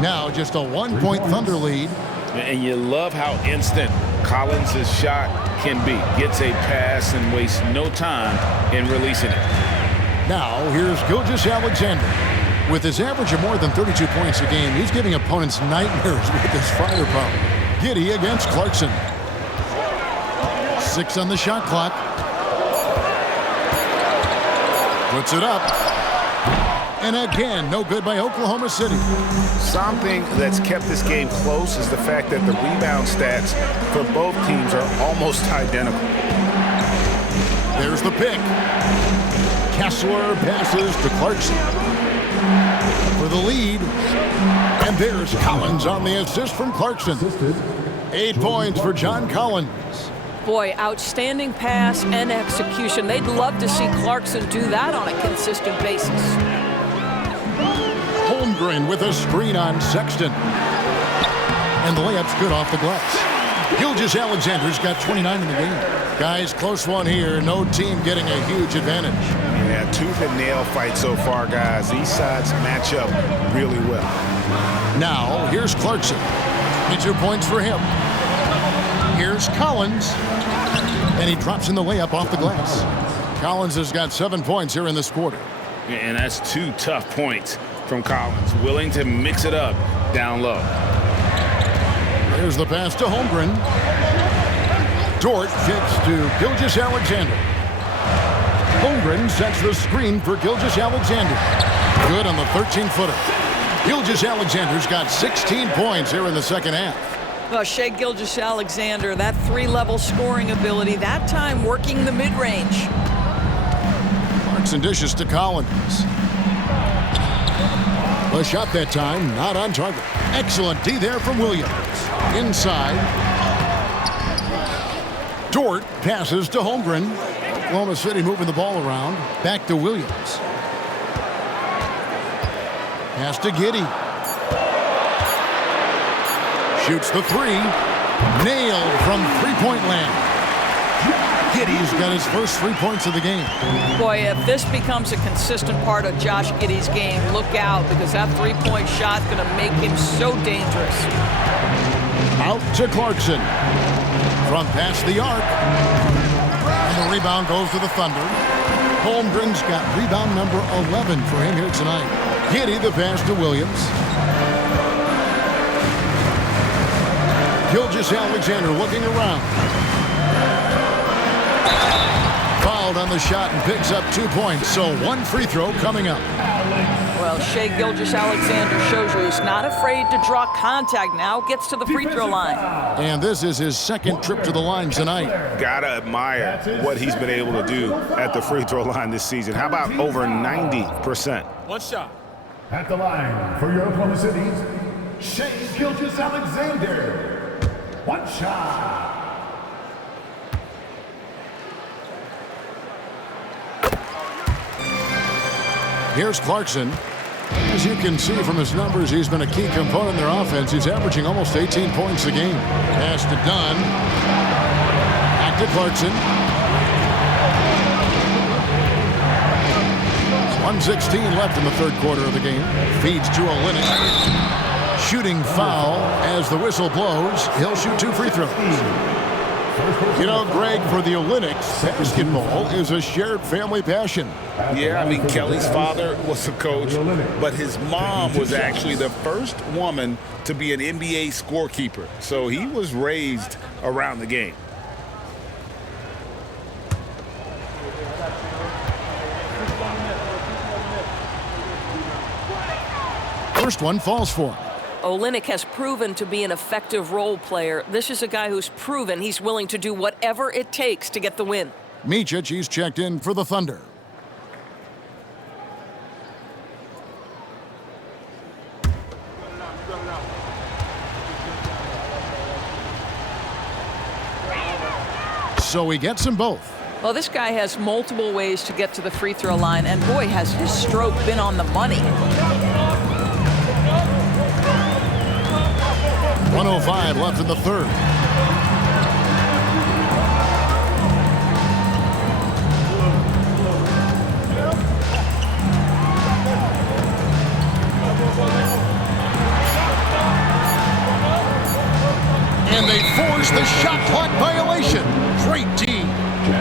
Now just a 1-point Thunder lead. And you love how instant Collins' shot can be. Gets a pass and wastes no time in releasing it. Now here's Gilgeous-Alexander. With his average of more than 32 points a game, he's giving opponents nightmares with his firepower. Giddey against Clarkson. 6 on the shot clock. Puts it up. And again, no good by Oklahoma City. Something that's kept this game close is the fact that the rebound stats for both teams are almost identical. There's the pick. Kessler passes to Clarkson for the lead. And there's Collins on the assist from Clarkson. 8 points for John Collins. Boy, outstanding pass and execution. They'd love to see Clarkson do that on a consistent basis. Holmgren with a screen on Sexton. And the layup's good off the glass. Gilgeous-Alexander's got 29 in the game. Guys, close one here. No team getting a huge advantage. Yeah, tooth and nail fight so far, guys. These sides match up really well. Now, here's Clarkson. 22 points for him. Here's Collins. And he drops in the layup off the glass. Collins has got 7 points here in this quarter. And that's 2 tough points from Collins. Willing to mix it up down low. There's the pass to Holmgren. Dort kicks to Gilgeous-Alexander. Holmgren sets the screen for Gilgeous-Alexander. Good on the 13-footer. Gilgeous-Alexander's got 16 points here in the second half. Well, Shai Gilgeous-Alexander, that 3-level scoring ability, that time working the mid-range. Clarkson dishes to Collins. The shot that time, not on target. Excellent D there from Williams. Inside. Dort passes to Holmgren. Oklahoma City moving the ball around. Back to Williams. Pass to Giddey. Shoots the three. Nailed from three-point land. Giddey's got his first 3 points of the game. Boy, if this becomes a consistent part of Josh Giddey's game, look out, because that three-point shot's going to make him so dangerous. Out to Clarkson. From past the arc. And the rebound goes to the Thunder. Holmgren's got rebound number 11 for him here tonight. Giddey the pass to Williams. Gilgeous-Alexander looking around. Fouled on the shot and picks up 2 points, so 1 free throw coming up. Well, Shai Gilgeous-Alexander shows you he's not afraid to draw contact. Now gets to the free throw line. And this is his second trip to the line tonight. Gotta admire what he's been able to do at the free throw line this season. How about over 90%? One shot. At the line for your Oklahoma City, Shai Gilgeous-Alexander. One shot. Here's Clarkson. As you can see from his numbers, he's been a key component in their offense. He's averaging almost 18 points a game. Pass to Dunn. Back to Clarkson. 1:16 left in the third quarter of the game. Feeds to Olynyk. Shooting foul as the whistle blows. He'll shoot 2 free throws. You know, Greg, for the Olympics, basketball is a shared family passion. Yeah, I mean, Kelly's father was a coach, but his mom was actually the first woman to be an NBA scorekeeper. So he was raised around the game. First one falls for him. Olynyk has proven to be an effective role player. This is a guy who's proven he's willing to do whatever it takes to get the win. Micic, he's checked in for the Thunder. So he gets them both. Well, this guy has multiple ways to get to the free throw line, and boy, has his stroke been on the money. 1:05 left in the third. And they force the shot clock violation. Great D.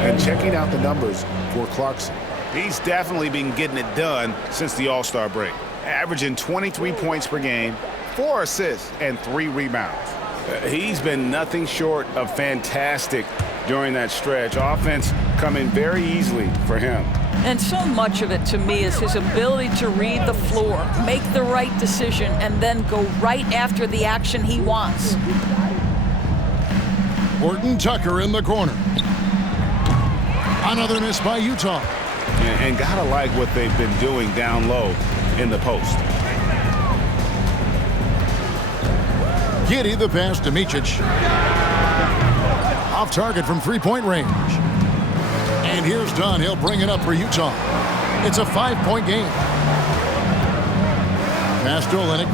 And checking out the numbers for Clarkson. He's definitely been getting it done since the All-Star break. Averaging 23 points per game, 4 assists, and 3 rebounds. He's been nothing short of fantastic during that stretch. Offense coming very easily for him. And so much of it, to me, is his ability to read the floor, make the right decision, and then go right after the action he wants. Horton Tucker in the corner. Another miss by Utah. And gotta like what they've been doing down low in the post. Giddey the pass to Micic. Off target from three-point range. And here's Dunn. He'll bring it up for Utah. It's a 5-point game. Pass to Olynyk.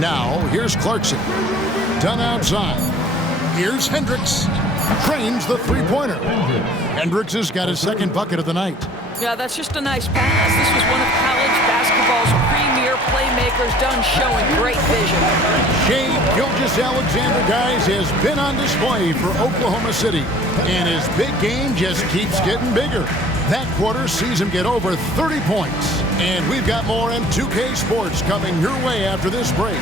Now, here's Clarkson. Dunn outside. Here's Hendricks. Trains the three-pointer. Hendricks has got his second bucket of the night. Yeah, that's just a nice pass. This was one of college basketball's premier playmakers, Dunn showing great vision. Shai Gilgeous-Alexander, guys, has been on display for Oklahoma City, and his big game just keeps getting bigger. That quarter sees him get over 30 points. And we've got more M2K Sports coming your way after this break.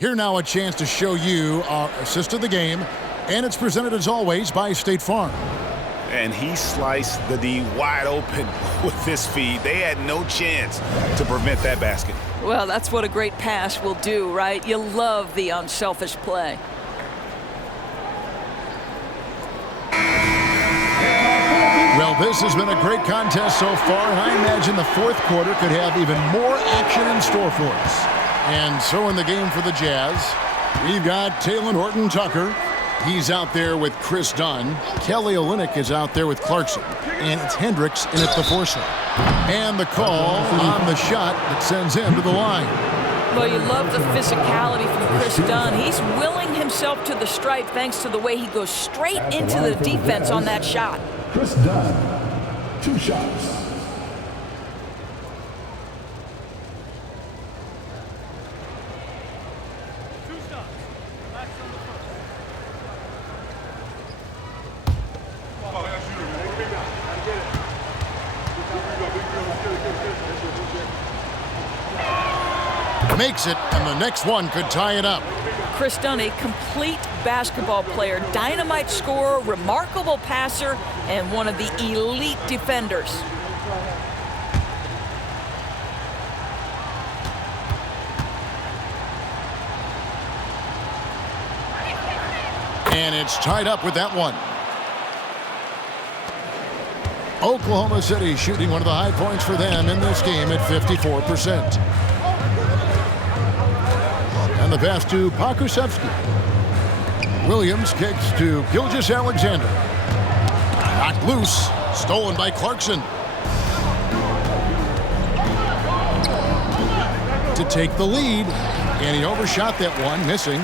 Here now a chance to show you our assist of the game, and it's presented as always by State Farm. And he sliced the D wide open with this feed. They had no chance to prevent that basket. Well, that's what a great pass will do, right? You love the unselfish play. Well, this has been a great contest so far, and I imagine the fourth quarter could have even more action in store for us. And so in the game for the Jazz, we've got Taylor Horton Tucker. He's out there with Chris Dunn. Kelly Olynyk is out there with Clarkson. And it's Hendricks in at the 4 slot. And the call on the shot that sends him to the line. Well, you love the physicality from Chris Dunn. He's willing himself to the stripe thanks to the way he goes straight into the defense on that shot. Chris Dunn, 2 shots. Makes it, and the next one could tie it up. Chris Dunn, a complete basketball player, dynamite scorer, remarkable passer, and one of the elite defenders. And it's tied up with that one. Oklahoma City shooting one of the high points for them in this game at 54%. And the pass to Pakusevsky. Williams kicks to Gilgeous-Alexander. Knocked loose. Stolen by Clarkson. To take the lead. And he overshot that one, missing.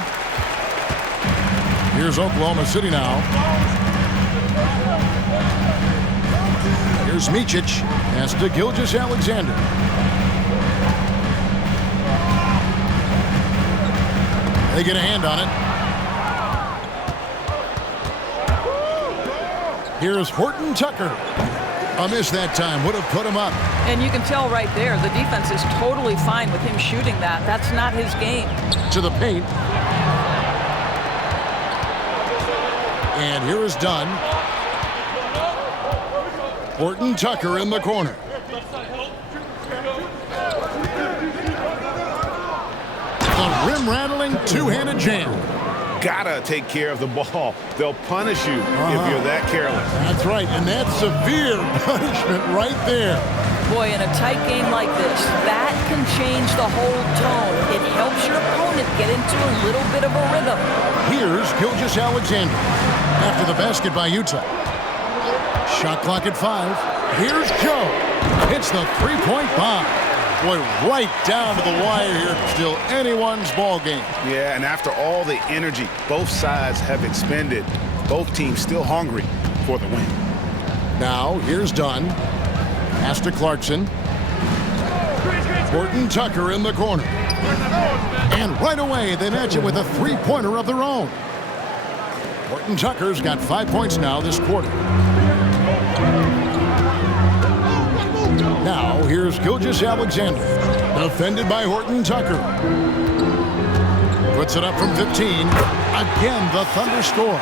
Here's Oklahoma City now. Here's Micic. Pass to Gilgeous-Alexander. They get a hand on it. Here's Horton Tucker. A miss that time would have put him up. And you can tell right there, the defense is totally fine with him shooting that. That's not his game. To the paint. And here is Dunn. Horton Tucker in the corner. A rim-rattling, two-handed jam. Gotta take care of the ball. They'll punish you if you're that careless. That's right, and that's severe punishment right there. Boy, in a tight game like this, that can change the whole tone. It helps your opponent get into a little bit of a rhythm. Here's Gilgeous-Alexander after the basket by Utah. Shot clock at 5. Here's Joe. Hits the three-point bomb. Boy, right down to the wire here. Still anyone's ball game. Yeah, and after all the energy both sides have expended, both teams still hungry for the win. Now, here's Dunn. Pass to Clarkson. Horton Tucker in the corner. And right away, they match it with a three-pointer of their own. Horton Tucker's got 5 points now this quarter. Now, here's Gilgeous-Alexander. Defended by Horton Tucker. Puts it up from 15. Again, the Thunder score.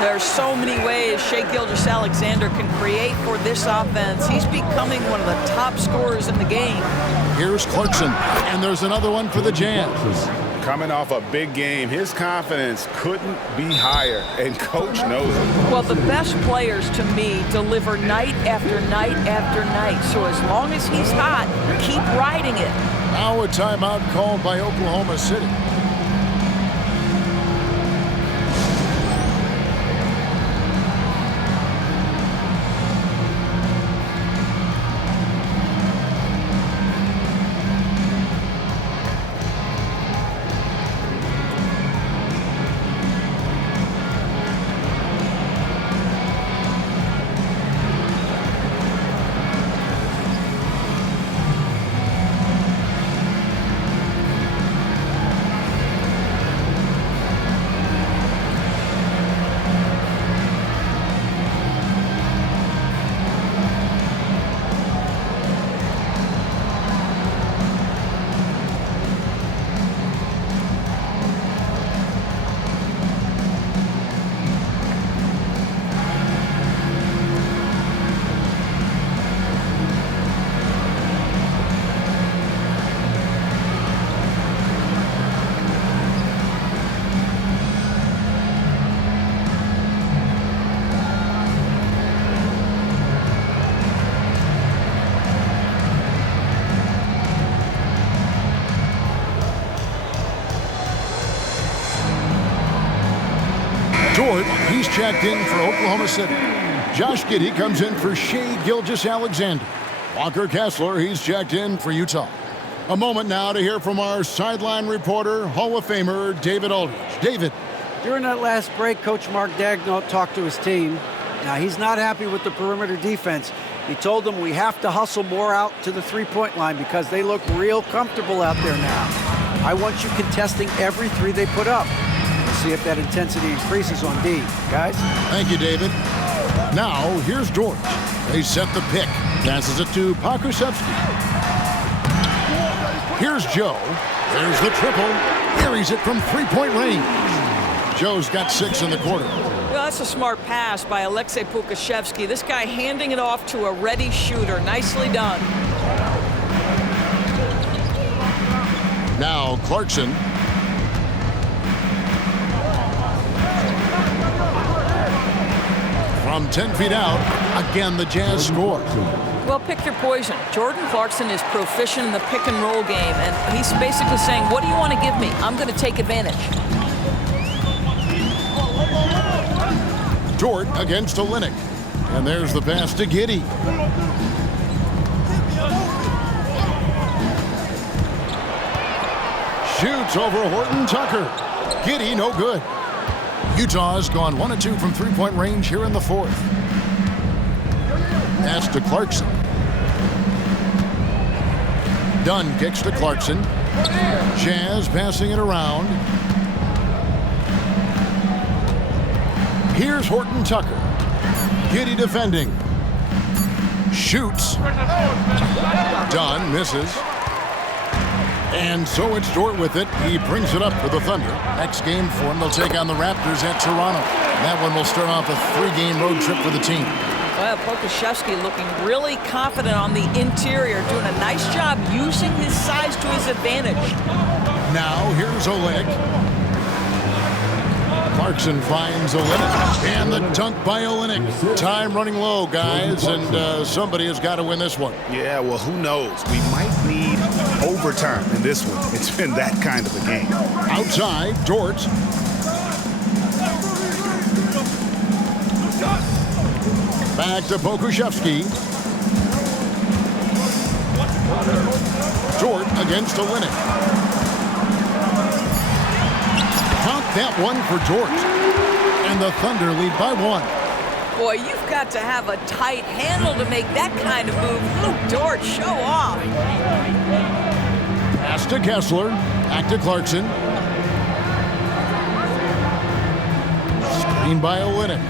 There's so many ways Shai Gilgeous-Alexander can create for this offense. He's becoming one of the top scorers in the game. Here's Clarkson, and there's another one for the Jazz. Coming off a big game, his confidence couldn't be higher, and Coach knows it. Well, the best players, to me, deliver night after night after night. So as long as he's hot, keep riding it. Now a timeout called by Oklahoma City. Dort, he's checked in for Oklahoma City. Josh Giddey comes in for Shai Gilgeous-Alexander. Walker Kessler, he's checked in for Utah. A moment now to hear from our sideline reporter, Hall of Famer David Aldridge. David. During that last break, Coach Mark Daigneault talked to his team. Now, he's not happy with the perimeter defense. He told them we have to hustle more out to the three-point line because they look real comfortable out there now. I want you contesting every three they put up. We'll see if that intensity increases on D. Guys? Thank you, David. Now, here's George. They set the pick. Passes it to 4K60FPS. Here's Joe. There's the triple. Carries it from three-point range. Joe's got 6 in the quarter. Well, that's a smart pass by Alexei 4K60FPS. This guy handing it off to a ready shooter. Nicely done. Now Clarkson. From 10 feet out, again the Jazz score. Well, pick your poison. Jordan Clarkson is proficient in the pick and roll game, and he's basically saying, what do you want to give me? I'm going to take advantage. Dort against Olynyk. And there's the pass to Giddey. Shoots over Horton Tucker. Giddey no good. Utah's gone 1 of 2 from three-point range here in the fourth. Pass to Clarkson. Dunn kicks to Clarkson. Jazz passing it around. Here's Horton Tucker. Giddey defending. Shoots. Dunn misses. And so it's Dort with it. He brings it up for the Thunder. Next game for him, they'll take on the Raptors at Toronto. That one will start off a 3-game road trip for the team. Well, 4K60FPS looking really confident on the interior, doing a nice job using his size to his advantage. Now here's Olynyk. Clarkson finds Olynyk, and the dunk by Olynyk. Time running low, guys, and somebody has got to win this one. Yeah, well, who knows? We might need overtime in this one. It's been that kind of a game. Outside, Dort. Back to 4K60FPS. Dort against Olynyk. Count that one for Dort. And the Thunder lead by 1. Boy, you've got to have a tight handle to make that kind of move. Luke Dort, show off. Pass to Kessler. Back to Clarkson. Screen by Olynyk.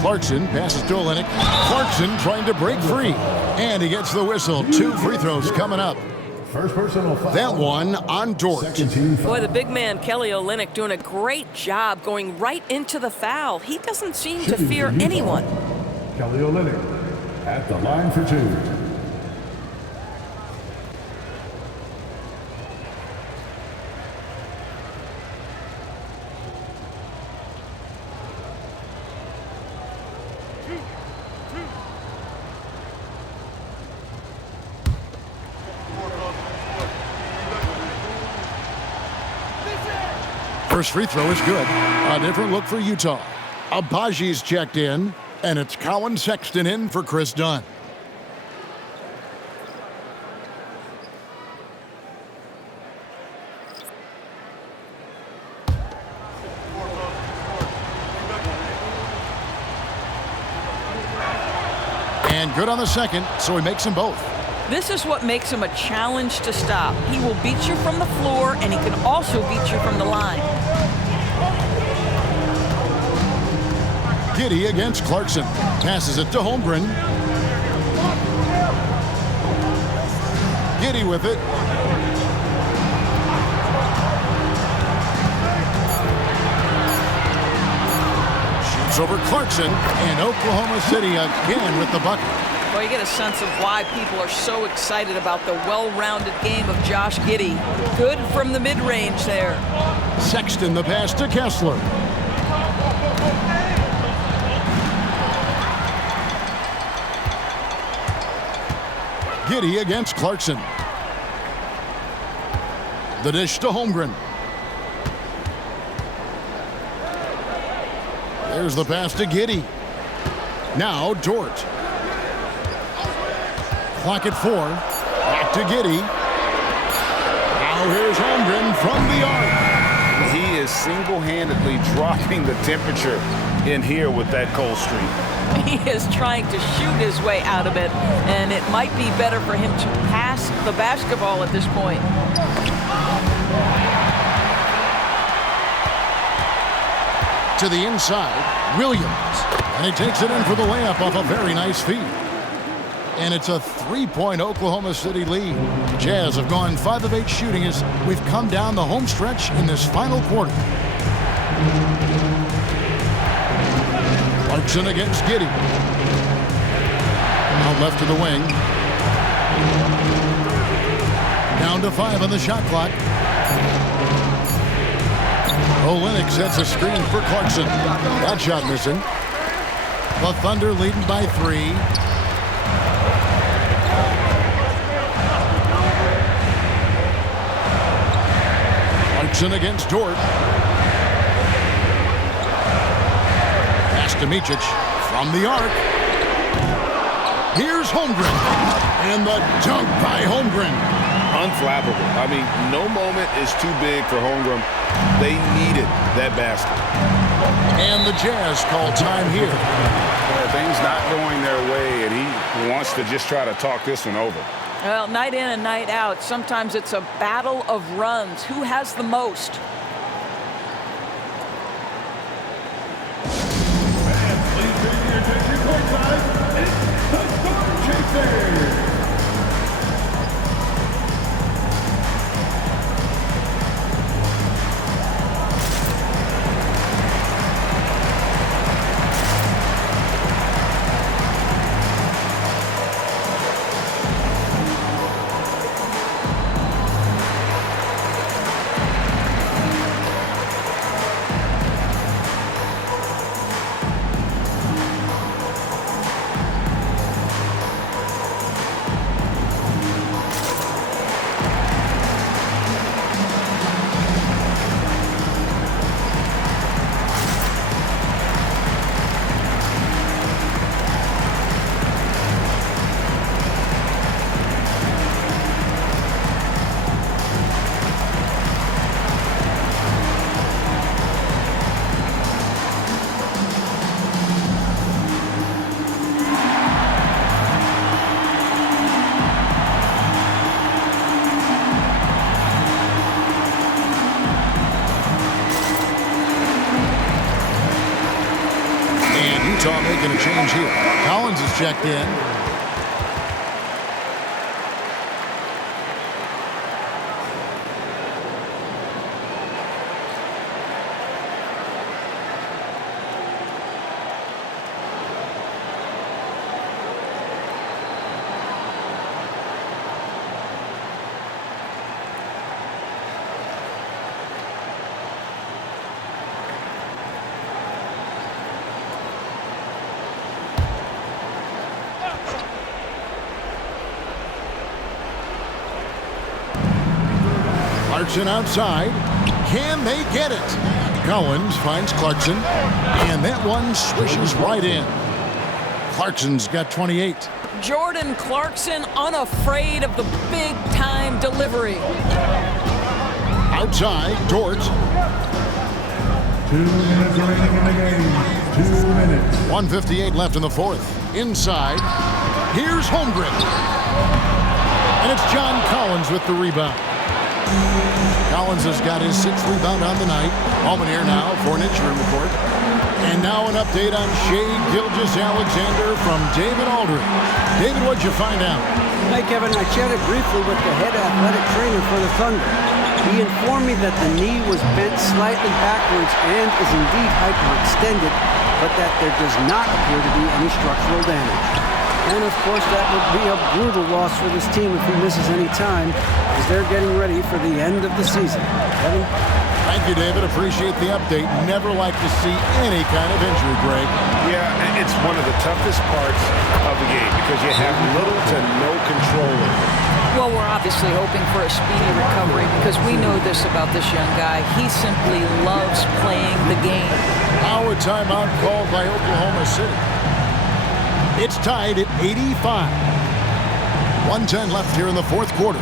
Clarkson passes to Olynyk. Clarkson trying to break free. And he gets the whistle. 2 free throws coming up. First personal foul. That one on Dort. Boy, the big man, Kelly Olynyk, doing a great job going right into the foul. He doesn't seem to fear anyone. Kelly Olynyk at the line for 2. First free throw is good. A different look for Utah. Abaji's checked in, and it's Colin Sexton in for Chris Dunn. And good on the second, so he makes them both. This is what makes him a challenge to stop. He will beat you from the floor, and he can also beat you from the line. Giddey against Clarkson. Passes it to Holmgren. Giddey with it. Shoots over Clarkson, and Oklahoma City again with the bucket. Well, you get a sense of why people are so excited about the well-rounded game of Josh Giddey. Good from the mid-range there. Sexton the pass to Kessler. Giddey against Clarkson. The dish to Holmgren. There's the pass to Giddey. Now Dort. Clock at 4. Back to Giddey. from the arc. He is single-handedly dropping the temperature in here with that cold streak. He is trying to shoot his way out of it, and it might be better for him to pass the basketball at this point. To the inside, Williams. And he takes it in for the layup off a very nice feed. And it's a 3-point Oklahoma City lead. Jazz have gone 5 of 8 shooting as we've come down the home stretch in this final quarter. Clarkson against Giddey. Out left to the wing. Down to 5 on the shot clock. Olynyk sets a screen for Clarkson. That shot missing. The Thunder leading by 3. Clarkson against Dort. Pass to Micic from the arc. Here's Holmgren. And the dunk by Holmgren. Unflappable. I mean, no moment is too big for Holmgren. They needed that basket. And the Jazz call time here. Things not going their way, and he wants to just try to talk this one over. Well, night in and night out, sometimes it's a battle of runs. Who has the most? Please take your attention courtside. It's the Storm Chasers. Making a change here. Collins is checked in. Clarkson outside. Can they get it? Collins finds Clarkson, and that one swishes right in. Clarkson's got 28. Jordan Clarkson unafraid of the big-time delivery. Outside, Dort. 2 minutes remaining in the game. 2 minutes. 1:58 left in the fourth. Inside, here's Holmgren. And it's John Collins with the rebound. Collins has got his 6th rebound on the night. Holman here now for an injury report. And now an update on Shai Gilgeous-Alexander from David Aldridge. David, what'd you find out? Hey, Kevin, I chatted briefly with the head athletic trainer for the Thunder. He informed me that the knee was bent slightly backwards and is indeed hyperextended, but that there does not appear to be any structural damage. And, of course, that would be a brutal loss for this team if he misses any time, as they're getting ready for the end of the season. Kevin? Thank you, David. Appreciate the update. Never like to see any kind of injury, Greg. Yeah, it's one of the toughest parts of the game because you have little to no control of it. Well, we're obviously hoping for a speedy recovery because we know this about this young guy. He simply loves playing the game. Now a timeout called by Oklahoma City. It's tied at 85. 1:10 left here in the fourth quarter.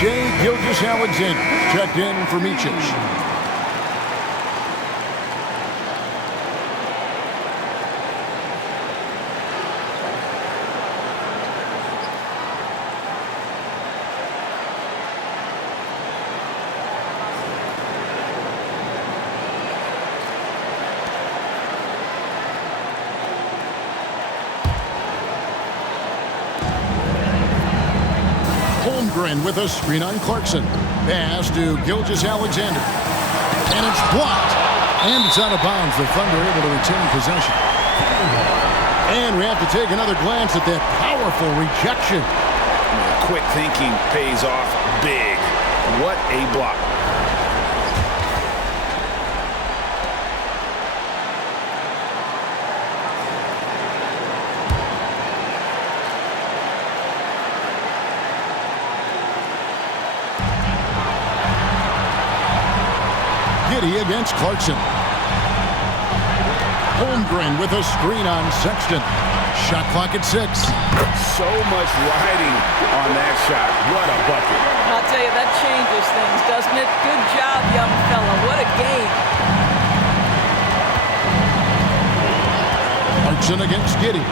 Shai Gilgeous-Alexander checked in for Micic. Holmgren with a screen on Clarkson. Pass to Gilgeous-Alexander. And it's blocked. And it's out of bounds. The Thunder able to retain possession. And we have to take another glance at that powerful rejection. Quick thinking pays off big. What a block. Against Clarkson. Holmgren with a screen on Sexton. Shot clock at 6. So much riding on that shot. What a bucket. I'll tell you, that changes things, doesn't it? Good job, young fella. What a game. Clarkson against Giddey.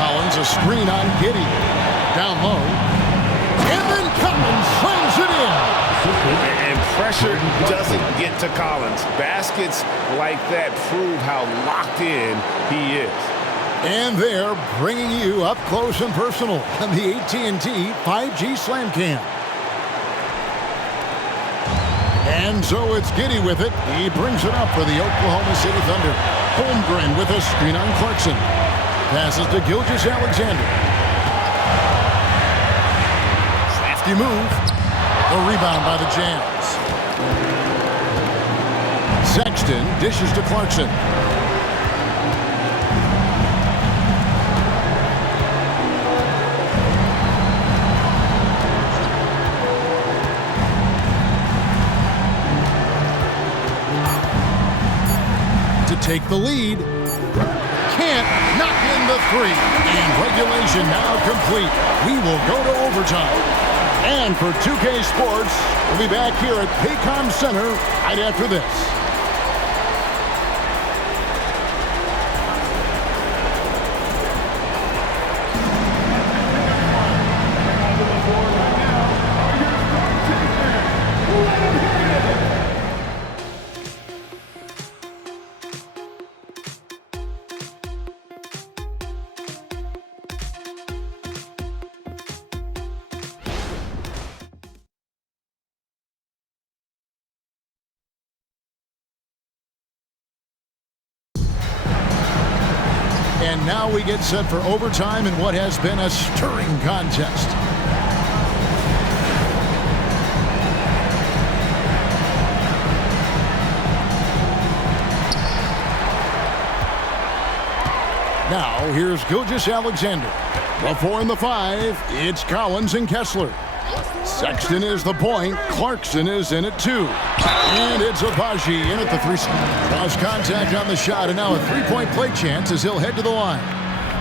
Collins a screen on Giddey. Down low. And then Collins slams it in. And pressure doesn't get to Collins. Baskets like that prove how locked in he is. And they're bringing you up close and personal on the AT&T 5G Slam Cam. And so it's Giddey with it. He brings it up for the Oklahoma City Thunder. Holmgren with a screen on Clarkson. Passes to Gilgeous-Alexander. Crafty move. The rebound by the Jams. Sexton dishes to Clarkson. To take the lead. Can't knock in the 3. And regulation now complete. We will go to overtime. And for 2K Sports, we'll be back here at Paycom Center right after this. And now we get set for overtime in what has been a stirring contest. Now here's Gilgeous-Alexander. The 4 and the 5, it's Collins and Kessler. Sexton is the point. Clarkson is in at 2. And it's Abaji in at the 3. Cross contact on the shot, and now a 3-point play chance as he'll head to the line.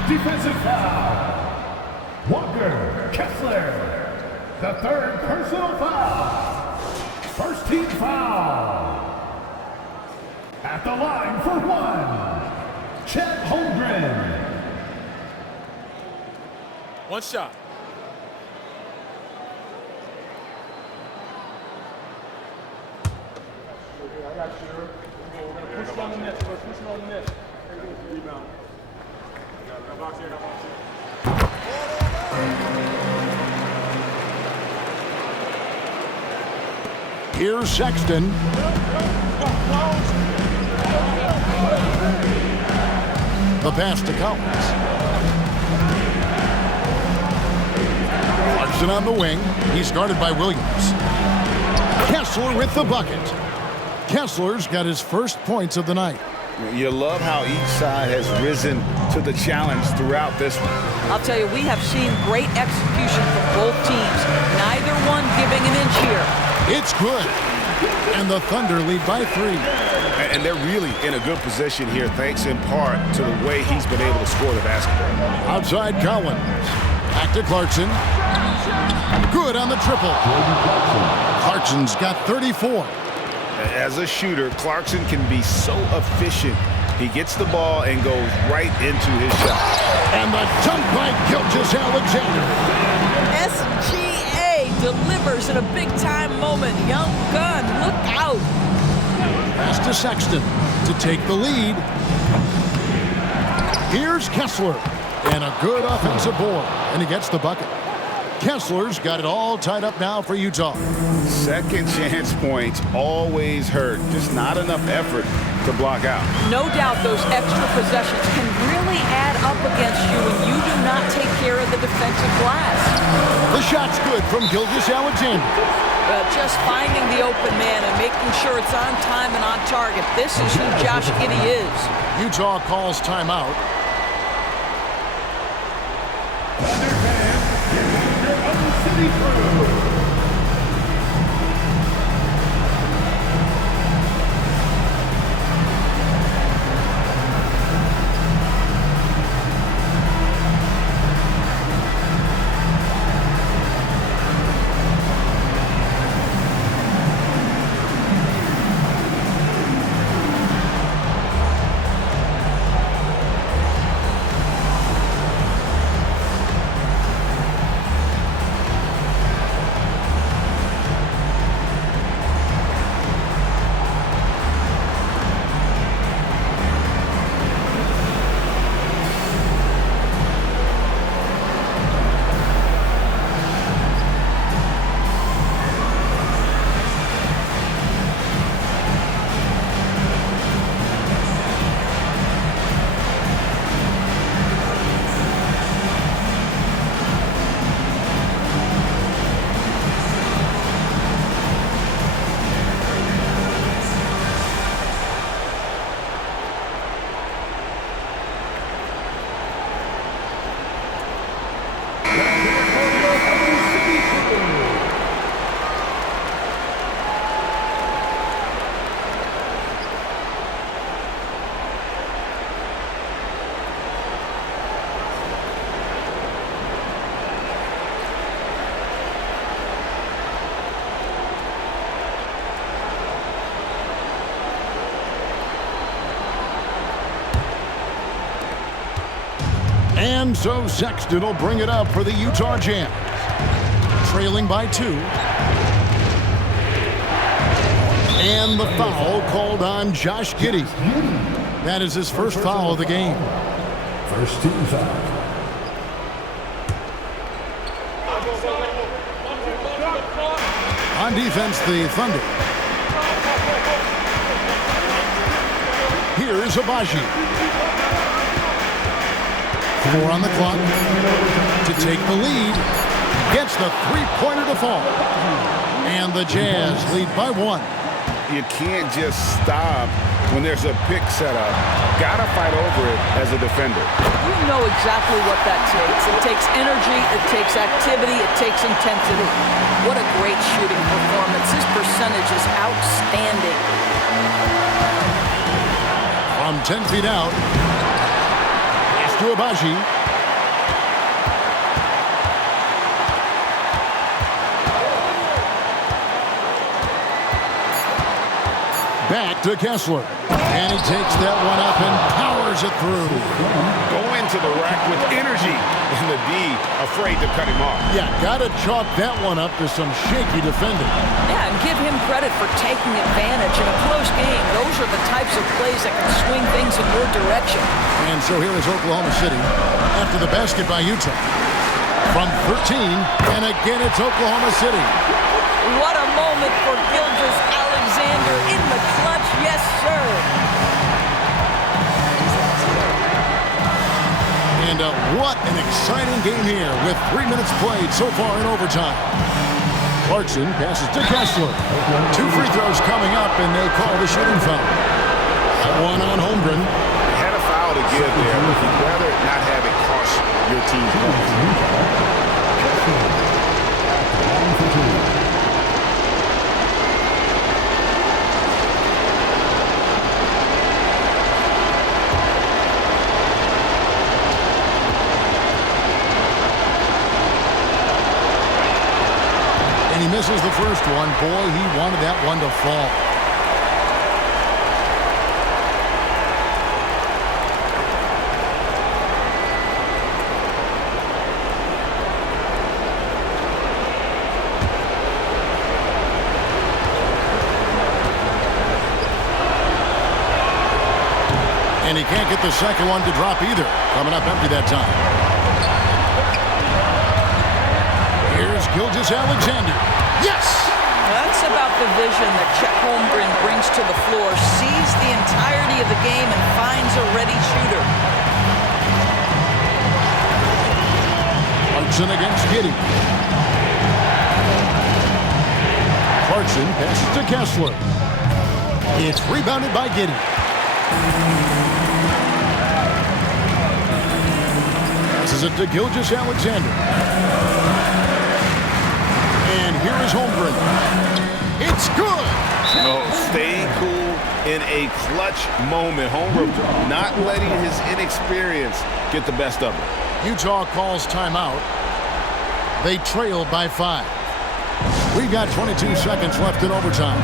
Defensive foul. Walker Kessler. The 3rd personal foul. First team foul. At the line for 1. Chet Holmgren. One shot. I got you. We're going to push it on the net. We're going to push it on the net. Rebound. Got box here, got box here. Here's Sexton. The pass to Collins. Clarkson on the wing. He's guarded by Williams. Kessler with the bucket. Kessler's got his first points of the night. You love how each side has risen to the challenge throughout this one. I'll tell you, we have seen great execution from both teams. Neither one giving an inch here. It's good. And the Thunder lead by 3. And they're really in a good position here, thanks in part to the way he's been able to score the basketball. Outside Collins. Back to Clarkson. Good on the triple. Clarkson's got 34. As a shooter, Clarkson can be so efficient. He gets the ball and goes right into his shot. And the dunk by Gilgeous-Alexander. SGA delivers in a big-time moment. Young gun, look out. Pass to Sexton to take the lead. Here's Kessler. And a good offensive board. And he gets the bucket. Kessler's got it all tied up now for Utah. Second chance points always hurt. Just not enough effort to block out. No doubt those extra possessions can really add up against you when you do not take care of the defensive glass. The shot's good from Gilgeous-Alexander. Just finding the open man and making sure it's on time and on target. This is who Josh Giddey is. Utah calls timeout. And so Sexton will bring it up for the Utah Jazz. Trailing by 2. And the foul called on Josh Giddey. That is his first foul of the game. First team foul. On defense, the Thunder. Here is Abaji. 4 on the clock to take the lead. Gets the three-pointer to fall. And the Jazz lead by 1. You can't just stop when there's a pick set up. Gotta fight over it as a defender. You know exactly what that takes. It takes energy, it takes activity, it takes intensity. What a great shooting performance. His percentage is outstanding. From 10 feet out, to Abaji. Back to Kessler. And he takes that one up and powers it through. Go into the rack with energy. And the D afraid to cut him off. Yeah, got to chalk that one up to some shaky defending. Yeah, and give him credit for taking advantage in a close game. Those are the types of plays that can swing things in your direction. And so here is Oklahoma City after the basket by Utah. From 13, and again it's Oklahoma City. What a moment for Gilgeous-Alexander in the clutch. Yes, sir. And what an exciting game here with 3 minutes played so far in overtime. Clarkson passes to Kessler. 2 free throws coming up, and they call the shooting foul. One on Holmgren. You had a foul to give there, but you'd rather not have it cost your team points. misses the first one. Boy, he wanted that one to fall. And he can't get the second one to drop either. Coming up empty that time. Here's Gilgeous-Alexander. Yes! That's about the vision that Chet Holmgren brings to the floor. Sees the entirety of the game and finds a ready shooter. Clarkson against Giddey. Clarkson passes to Kessler. It's rebounded by Giddey. Passes it to Gilgeous-Alexander. And here is Holmgren. It's good! No, staying cool in a clutch moment. Holmgren not letting his inexperience get the best of him. Utah calls timeout. They trail by 5. We've got 22 seconds left in overtime.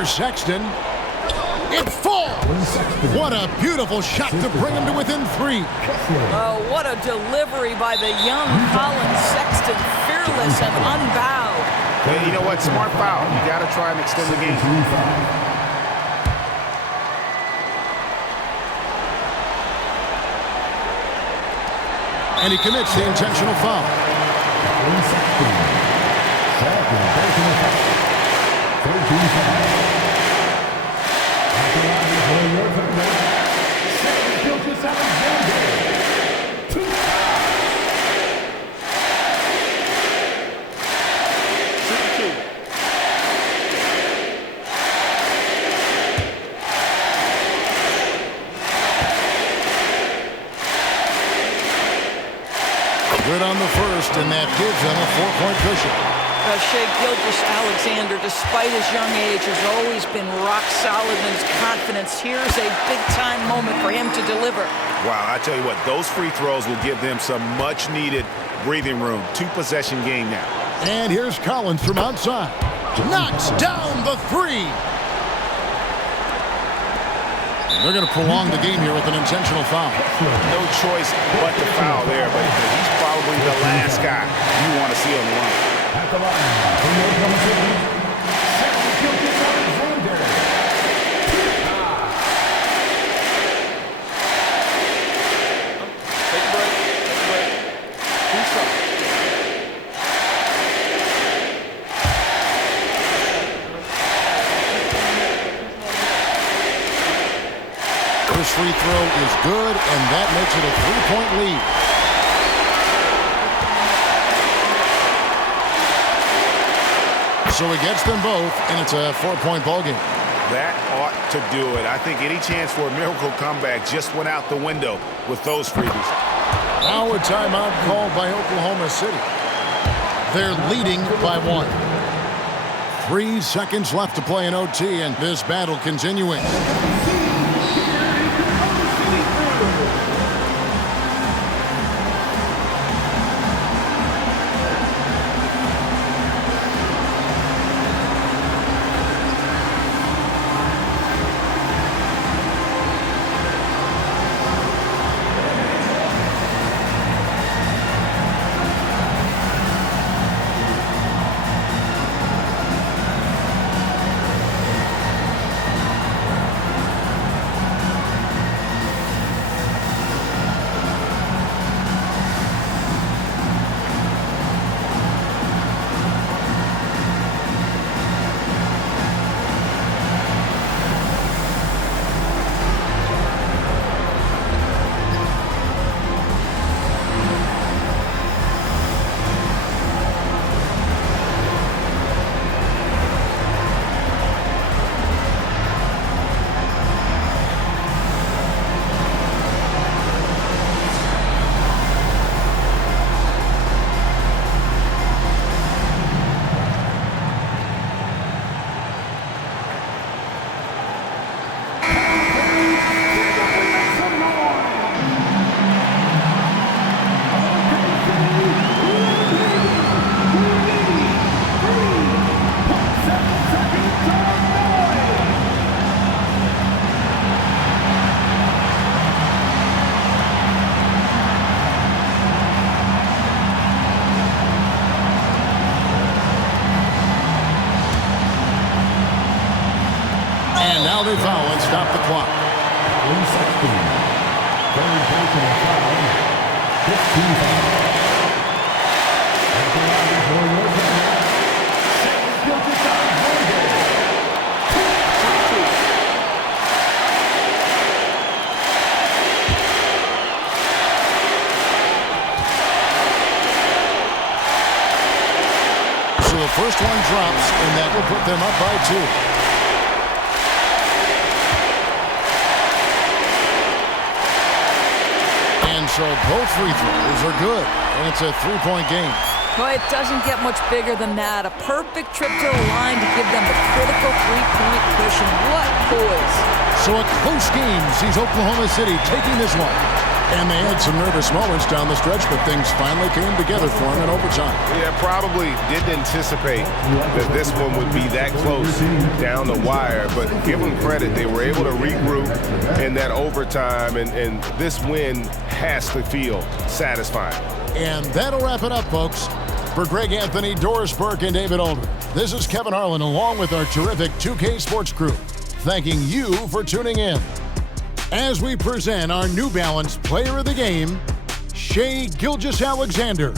Sexton. It falls! What a beautiful shot to bring him to within 3. Oh, what a delivery by the young Colin Sexton. Fearless and unbowed. Hey, you know what? Smart foul. You got to try and extend the game. And he commits the intentional foul. Good on the first, and that gives them a 4-point cushion. Shai Gilgeous-Alexander, despite his young age, has always been rock solid in his confidence. Here's a big-time moment for him to deliver. Wow, I tell you what, those free throws will give them some much-needed breathing room. 2-possession game now. And here's Collins from outside. Knocks down the 3. They're going to prolong the game here with an intentional foul. No choice but to foul there, but he's probably the last guy you want to see on the line. At the line, for your opponent, Gilgeous-Alexander. Take a break. Take a break. 2 shots. free throw is good, and that makes it a 3-point lead. So he gets them both, and it's a 4-point ballgame. That ought to do it. I think any chance for a miracle comeback just went out the window with those freebies. Now a timeout called by Oklahoma City. They're leading by 1. 3 seconds left to play in OT, and this battle continuing. And now they foul and stop the clock. 116. Very personal foul. 15 foul. At the line for your game, Shea Gilgeous-Alexander. So the first one drops, and that will put them up by 2. So both free throws are good, and it's a 3-point game. Well, it doesn't get much bigger than that. A perfect trip to the line to give them the critical 3-point cushion. What poise. So a close game sees Oklahoma City taking this one. And they had some nervous moments down the stretch, but things finally came together for them in overtime. Yeah, probably didn't anticipate that this one would be that close down the wire, but give them credit. They were able to regroup in that overtime, and this win has to feel satisfying. And that'll wrap it up, folks. For Greg Anthony, Doris Burke, and David Aldridge, this is Kevin Harlan along with our terrific 2K Sports crew, thanking you for tuning in. As we present our New Balance Player of the Game, Shea Gilgeous-Alexander.